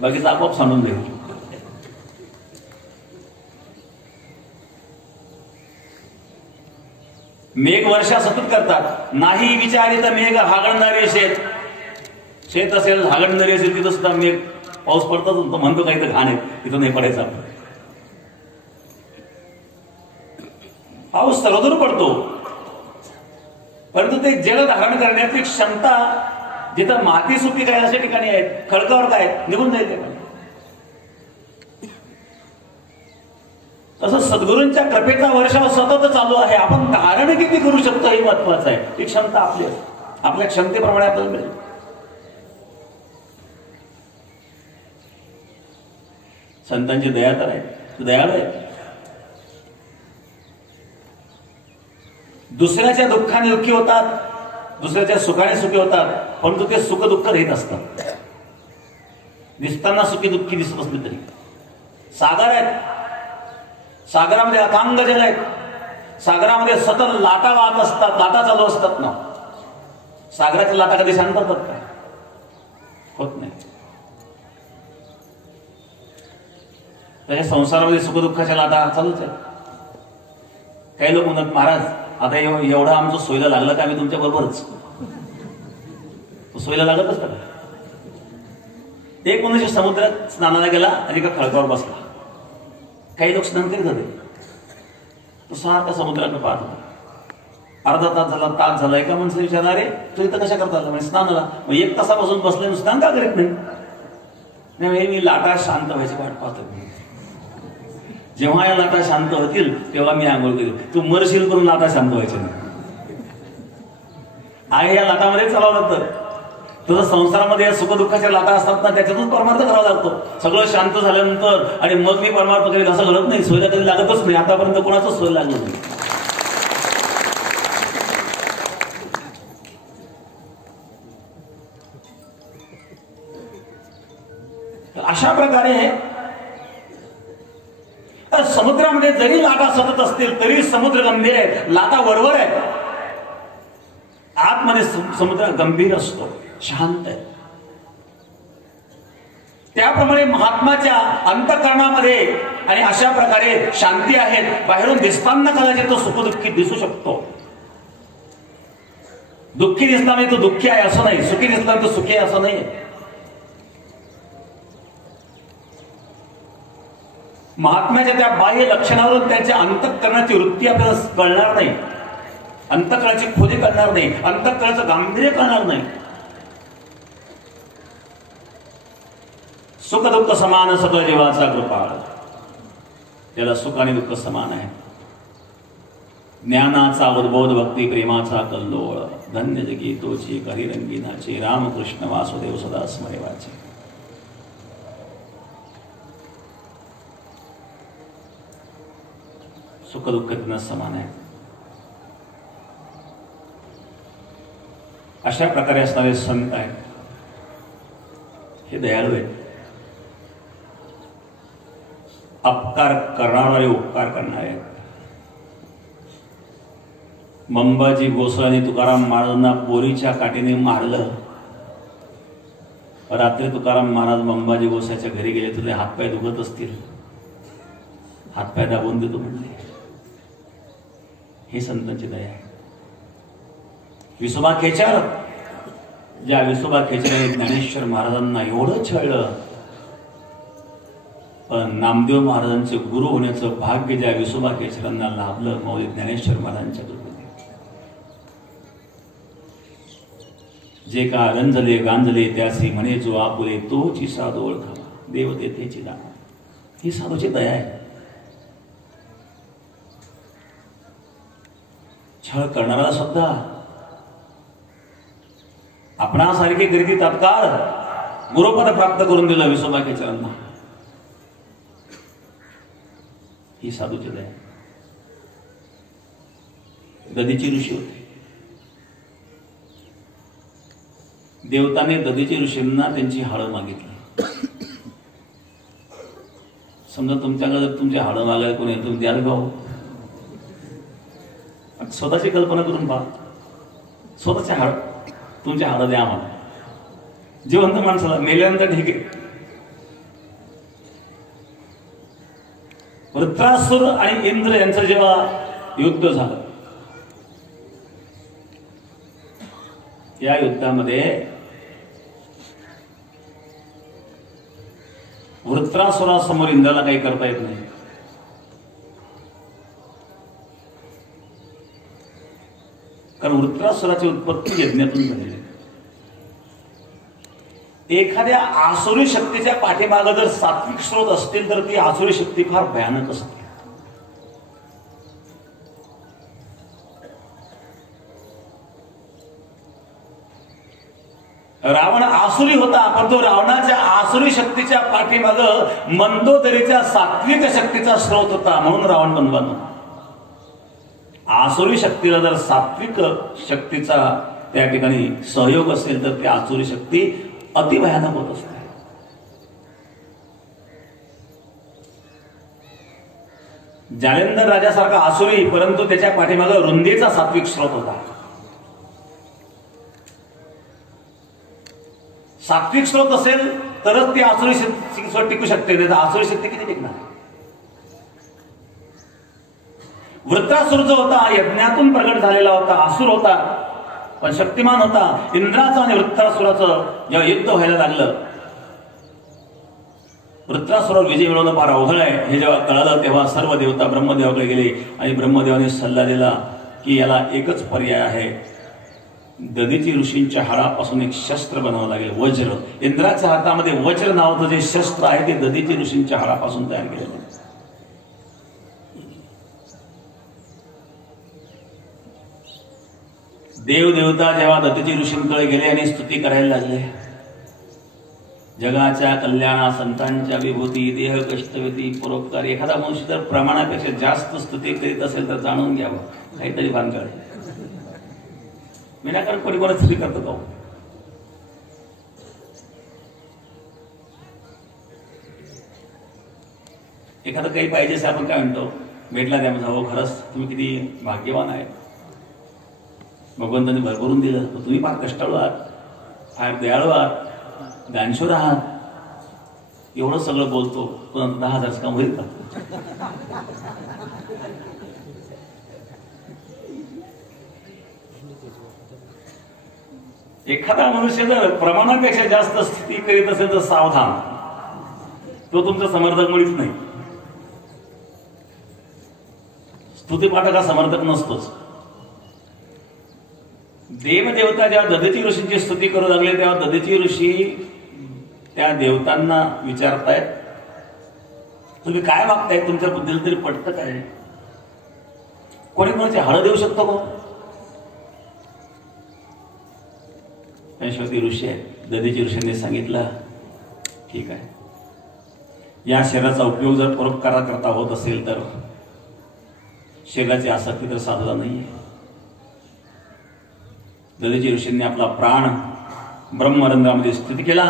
बाकीचं आपोआप सांडून देईल. मेघ वर्षा सतत करतात, नाही विचारित मेघ हागणणारे शेत. शेत असेल, हागणणारी असेल, तिथं सुद्धा मेघ पाऊस पडतात. तो म्हणतो काही तर घाण आहे, तिथं नाही पडायचं आपण. पाऊस सर्वदूर पडतो, परंतु ते जल धारण करण्याची क्षमता जिथं माती सुपीक काय अशा ठिकाणी आहेत, खडकावर काय निघून जाईल. तसं सद्गुरूंच्या कृपेचा वर्षाव सतत चालू आहे. आपण धारण किती करू शकतो हे महत्वाचं आहे. ही क्षमता आपली आहे, आपल्या क्षमतेप्रमाणे आपल्याला मिळेल. संतांची दया तर आहे, दयाळू आहे. दुसऱ्याच्या दुःखाने दुःखी होतात, दुसऱ्याच्या सुखाने सुखी होतात, परंतु ते सुख दुःख रहित असतात. दिसताना सुखी दुःखी दिसत असले तरी. सागर आहेत, सागरामध्ये अथांग जल आहेत, सागरामध्ये सतत लाटा वाहत असतात, लाटा चालू असतात ना. सागराच्या लाटा कधी शांत होतात का? होत नाही. त्या संसारामध्ये सुखदुःखाच्या लाटा चालूच आहेत. काही लोक म्हणतात, महाराज आता एवढं आमचं सोयीला लागलं का आम्ही तुमच्या बरोबरच. सोयीला लागत असतं का? एक मनुष्य समुद्रात स्नानाला गेला आणि एका खडकावर बसला. काही लोक स्नान करीत होते, तो सारखा समुद्राकडे पाहत होता. अर्धा तास झाला, तास झाला. एका माणसाने विचारला, अरे तू इथं कशा करता आला? म्हणजे स्नानाला. मग एक तासापासून बसले, स्नान का करीत नाही? मी लाटा शांत व्हायची वाट पाहतो. जेव्हा या लाटा शांत होतील तेव्हा मी आंघोळ करेल. तू मरशील करून लाटा शांत व्हायच्या नाही. आहे या लाटामध्ये चालावं लागतं. तसं संसारामध्ये या सुखदुःखाच्या लाटा असतात ना, त्याच्यातून परमार्थ करावा लागतो. सगळं शांत झाल्यानंतर आणि मग मी परमार्थ करेल असं घडत नाही. सोयीला कधी लागतच नाही. आतापर्यंत कोणाचंच सोय लागलं नाही. अशा प्रकारे समुद्रामध्ये जरी लाटा सतत असतील तरी समुद्र गंभीर आहे, लाटा वरवर आहेत. आतमध्ये समुद्र गंभीर असतो, शांत आहे. त्याप्रमाणे महात्माच्या अंतःकरणामध्ये आणि अशा प्रकारे शांती आहेत. बाहेरून दिसताना कदाचित तो सुखदुःखी दिसू शकतो. दुःखी दिसला नाही तो दुःखी आहे असं नाही, सुखी दिसला तो सुखी आहे असं नाही. महात्म्याच्या त्या बाह्य लक्षणावरून त्यांच्या अंतःकरणाची वृत्ती आपल्याला कळणार नाही, अंतःकरणाची खोली कळणार नाही, अंतःकरणाचं गांभीर्य कळणार नाही. सुख दुःख समान सकळ जीवाचा कृपाळ, त्याला सुख आणि दुःख समान आहे. ज्ञानाचा उद्बोध भक्ती प्रेमाचा कल्लोळ, धन्य जगी तोची काही रंगीनाचे, रामकृष्ण वासुदेव सदा स्मरेवाचे. सुख दुःख त्यांना समान आहे. अशा प्रकारे असणारे संत आहेत, हे दयाळू आहेत. अपकार करणारे उपकार करणारे आहेत. मंबाजी गोसावी तुकाराम महाराजांना पोरीच्या काठीने मारलं रात्री तुकाराम महाराज अंबाजी गोसाच्या घरी गेले, तुझे हातपाय दुखत असतील, हातपाय दाबून देतो म्हणले. ही संतांची दया आहे. विसोबा खेचर, ज्या विसोबा खेचराने ज्ञानेश्वर महाराजांना एवढं छळलं, पण नामदेव महाराजांचे गुरु होण्याचं भाग्य ज्या विसोबा खेचरांना लाभलं, मौली ज्ञानेश्वर महाराजांच्या कृपेने. जे का रंजले गांजले त्यासी म्हणे जो आपुले, तोची साधू ओळखावा, देव देतेची दान. ही साधूची दया आहे. छळ करणारा सुद्धा आपणासारखे गर्दी तात्काळ गुरुपद प्राप्त करून दिलं विसोबा खेचरांना. ही साधूची दया. दधीची ऋषी होते. देवताने दधीची ऋषींना त्यांची हाडं मागितली. समजा तुमच्याकडे जर तुमची हाडं मागायला कोणी तुम्ही द्याल का हो? स्वतःची कल्पना करून पहा. स्वतःचे हाड, तुमचे हाडं द्या आम्हाला. जिवंत माणसाला, मेल्यानंतर ठीक आहे. वृत्रासुर आणि इंद्र यांचं जेव्हा युद्ध झालं, या युद्धामध्ये वृत्रासुरासमोर इंद्राला काही करता येत नाही. कारण वृत्रासुराची उत्पत्ती यज्ञातून झालेली. एखाद्या आसुरी शक्तीच्या पाठीमागे जर सात्विक स्रोत असतील तर ती आसुरी शक्ती फार भयानक असते. रावण आसुरी होता, पण तो रावणाच्या आसुरी शक्तीच्या पाठीमाग मंदोदरीच्या सात्विक शक्तीचा स्रोत होता, म्हणून रावण बनला. आसुरी शक्तीला जर सात्विक शक्तीचा त्या ठिकाणी सहयोग असेल तर ती आसुरी शक्ती अतिभयानक होत असते. जालेंदर राजासारखा आसुरी, परंतु त्याच्या पाठीमाग रुंदीचा सात्विक स्रोत होता. सात्विक स्रोत असेल तरच ती आसुरी शक्ती टिकू शकते, नाही तर आसुरी शक्ती किती टिकणार. वृत्रासुर जो होता यज्ञातून प्रगट झालेला होता, आसुर होता पण शक्तिमान होता. इंद्राचं आणि वृत्रासुराचं जेव्हा युद्ध व्हायला लागलं, वृत्रासुरावर विजय मिळवणं फार अवघड आहे हे जेव्हा कळालं, तेव्हा सर्व देवता ब्रह्मदेवाकडे गेले आणि ब्रह्मदेवाने सल्ला दिला की याला एकच पर्याय आहे, दधीची ऋषींच्या हाडापासून एक शस्त्र बनावं लागेल, वज्र. इंद्राच्या हातामध्ये वज्र नावाचं जे शस्त्र आहे ते दधीची ऋषींच्या हाडापासून तयार केलेलं आहे. देव देवता जेव्हा दधीची ऋषींकडे गेले आणि स्तुती करायला लागले, जगाच्या कल्याणा संतांच्या विभूती देह कष्टवती परोपकार. एखादा मनुष्य जर प्रमाणापेक्षा जास्त स्तुती करीत असेल तर जाणून घ्यावं काहीतरी भानगड आहे. विनाकारण कोणी कोणी स्तुती करतो का? एखादं काही पाहिजे आपण काय म्हणतो, भेटला त्या हो खरंच तुम्ही किती भाग्यवान आहे, भगवंतांनी भरभरून दिलं, तुम्ही फार कष्टाळू आहात, फार दयाळू आहात, दानशूर आहात, एवढं सगळं बोलतो, पण 10,000 काम होईल का? एखादा मनुष्य जर प्रमाणापेक्षा जास्त स्थिती करीत असेल तर सावधान, तो तुमचा समर्थक मुळीच नाही. स्तुतीपाठक हा समर्थक नसतोच. देवदेवता जेव्हा दधीची ऋषींची स्तुती करू लागले तेव्हा दधीची ऋषी त्या देवतांना विचारतायत, तुम्ही काय मागताय, तुमच्या बुद्धीला तरी पटतं काय? कोणी कोणाची हाडं देऊ शकतो का? शेवटी ऋषी आहे, दधीची ऋषींनी सांगितलं ठीक आहे, या शरीराचा उपयोग जर परोपकाराकरता होत असेल तर शरीराची आसक्ती तर साधला नाहीये. दधीची ऋषींनी आपला प्राण ब्रह्मरंध्रामध्ये स्थिती केला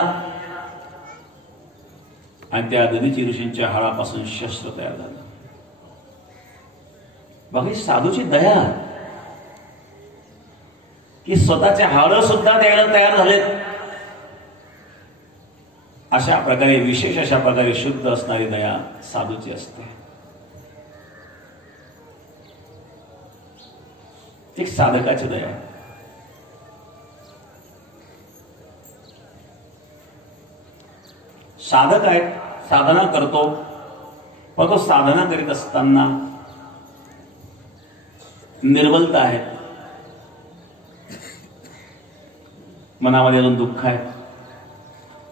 आणि त्या दधीची ऋषींच्या हाडापासून शस्त्र तयार झालं. बघा साधूची दया की स्वतःचे हाड सुद्धा द्यायला तयार झालेत. अशा प्रकारे विशेष अशा प्रकारे शुद्ध असणारी दया साधूची असते. ती साधकाची दया. साधक आहे, साधना करतो, पण तो साधना करीत असताना निर्बलता आहे, मनामध्ये अजून दुःख आहे,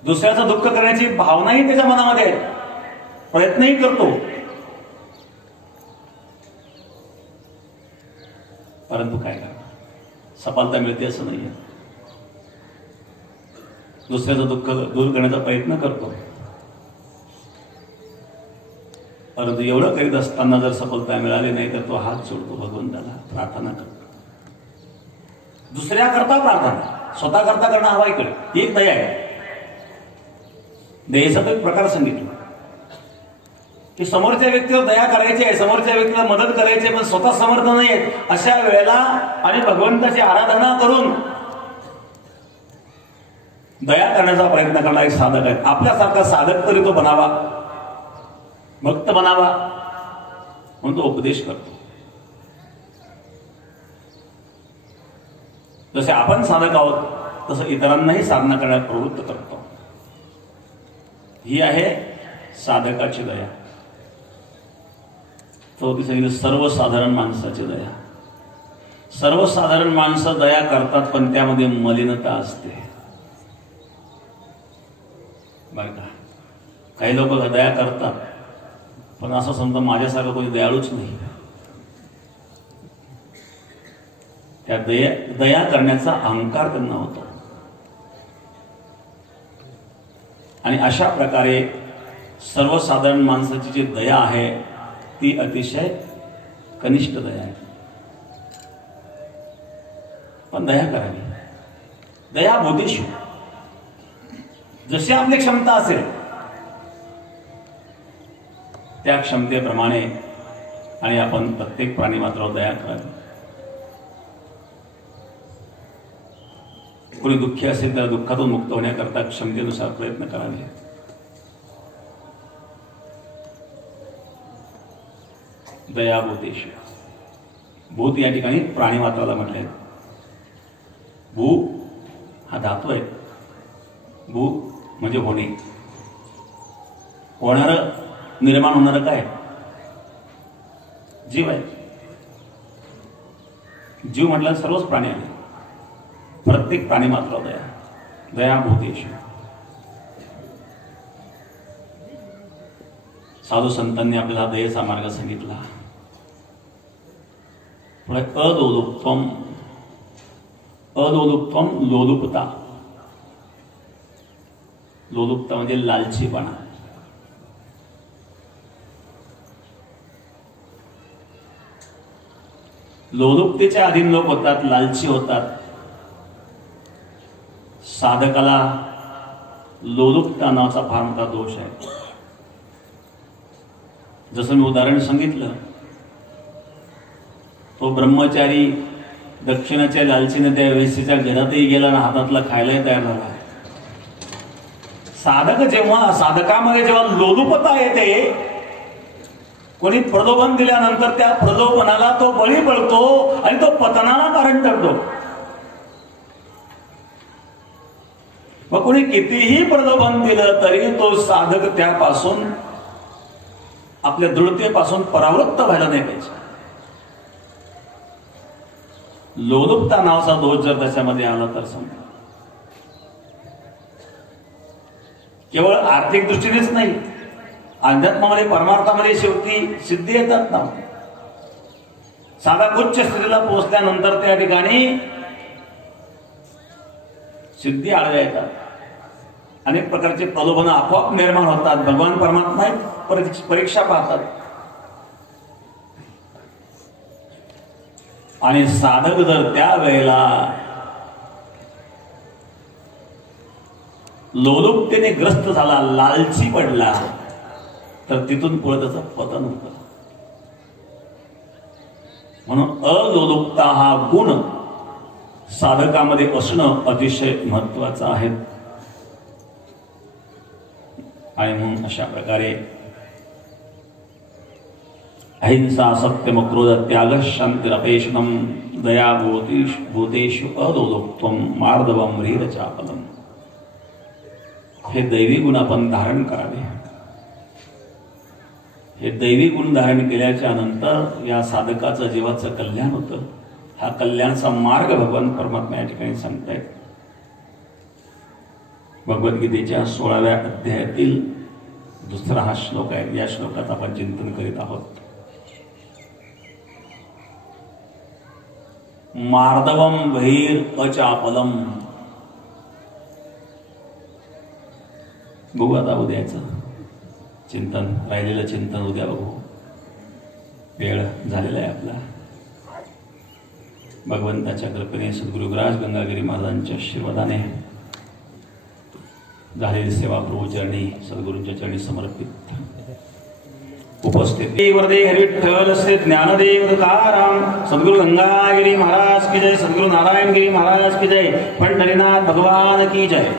दुसऱ्याचं दुःख करण्याची भावनाही त्याच्या मनामध्ये आहे, प्रयत्नही करतो, परंतु काय करणार, सफलता मिळते असं नाहीये. दुसऱ्याचं दुःख दूर करण्याचा प्रयत्न करतो, परंतु एवढं करीत असताना जर सफलता मिळाली नाही तर तो हात जोडतो भगवंताला, प्रार्थना करतो. दुसऱ्या करता प्रार्थना, स्वतः करता करणं हवा इकडे, ही एक दया आहे. दयेचा तो एक प्रकार सांगितला की समोरच्या व्यक्तीवर दया करायची आहे, समोरच्या व्यक्तीला मदत करायची आहे, पण स्वतः समर्थ नाही आहे, अशा वेळेला आणि भगवंताची आराधना करून दया करण्याचा प्रयत्न करणारा एक साधक आहे. आपल्यासारखा साधक तरी तो बनावा, भक्त बनावा म्हणून तो उपदेश करतो. जसे आपण साधक आहोत तसं इतरांनाही साधना करण्यास प्रवृत्त करतो. ही आहे साधकाची दया. चौथी सांगितलं सर्वसाधारण माणसाची दया. सर्वसाधारण माणसं दया करतात, पण त्यामध्ये मलिनता असते बरं का. काही लोक दया करतात, पण असं समजा माझ्यासारखं कोणी दयाळूच नाही. त्या दया करण्याचा अहंकार त्यांना होतो. आणि अशा प्रकारे सर्वसाधारण माणसाची जी दया आहे ती अतिशय कनिष्ठ दया आहे. पण दया करावी, दया भूतेषु, जशी आपली क्षमता असेल त्या क्षमतेप्रमाणे आणि आपण प्रत्येक प्राणी मात्रावर दया करावी. कोणी दुःखी असेल तर दुःखातून मुक्त होण्याकरता क्षमतेनुसार प्रयत्न करावे. दया भूतेषु, भूत या ठिकाणी प्राणी मात्राला म्हटले. भू हा धातू आहे. भू म्हणजे होणे, होणारं, निर्माण होणारं काय? जीव आहे. जीव म्हटलं सर्वच प्राणी आहे. प्रत्येक प्राणी मात्र दया, दया भूतेषु. साधू संतांनी आपल्याला दयेचा मार्ग सांगितला. पुढे अलोलुप्त्वम, अलोलुप्त्वम लोलुपता. लोलुपता म्हणजे लालचीपणा. लोलुपतेच्या अधीन लोक होतात, लालची होतात. साधकाला लोलुपता नावाचा फार मोठा दोष आहे. जसं मी उदाहरण सांगितलं, तो ब्रह्मचारी दक्षिणाच्या लालचीने त्या वेशीच्या घरातही गेला ना हातातला खायलाही तयार झाला. साधक जेव्हा, साधकामध्ये जेव्हा लोलुपता येते, कोणी प्रलोभन दिल्यानंतर त्या प्रलोभनाला तो बळी पडतो आणि तो पतनाला कारण ठरतो. मग कोणी कितीही प्रलोभन दिलं तरी तो साधक त्यापासून, आपल्या दृढतेपासून परावृत्त व्हायला नाही पाहिजे. लोलुपता नावाचा दोष जर त्याच्यामध्ये आला तर समजा केवळ आर्थिक दृष्टीनेच नाही, अध्यात्मामध्ये परमार्थामध्ये शेवटी सिद्धी येतात ना. साधा उच्च स्थितीला पोहोचल्यानंतर त्या ठिकाणी सिद्धी आळव्या येतात. अनेक प्रकारचे प्रलोभन आपोआप निर्माण होतात. भगवान परमात्मा परीक्षा पाहतात. आणि साधक जर त्या वेळेला लोलुपतेने ग्रस्त झाला, लालची पडला, तर तिथून पुढे त्याचं पतन होतं. म्हणून अलोलुपता हा गुण साधकामध्ये असणं अतिशय महत्वाचं आहे. आणि म्हणून अशा प्रकारे अहिंसा सत्यम क्रोध त्याग शांतिरपेशनम दया भूतेषु अदोदोक्त्वम मार्दवम ह्रीरचापलम, हे दैवी गुण आपण धारण करावे. हे दैवी गुण धारण केल्याच्या नंतर या साधकाचं जीवाचं कल्याण होतं. हा कल्याणाचा मार्ग भगवान परमात्मा या ठिकाणी सांगतायत. भगवद्गीतेच्या 16व्या अध्यायातील दुसरा हा श्लोक आहे. या श्लोकात आपण चिंतन करीत आहोत. मार्दवम बहिर अचापलम. बघू आता उद्याचं चिंतन, राहिलेलं चिंतन उद्या बघू. वेळ झालेला आहे आपला. भगवंताच्या कृपेने सद्गुरु विराज गंगागिरी महाराजांच्या आशीर्वादाने झालेली सेवा प्रभू चरणी सद्गुरूंच्या चरणी समर्पित उपस्थित. वरदे हरिविठ्ठल श्री ज्ञानदेव तुकाराम सद्गुरु गंगागिरी महाराज की जय. सद्गुरु नारायणगिरी महाराज की जय. पंढरीनाथ भगवान की जय.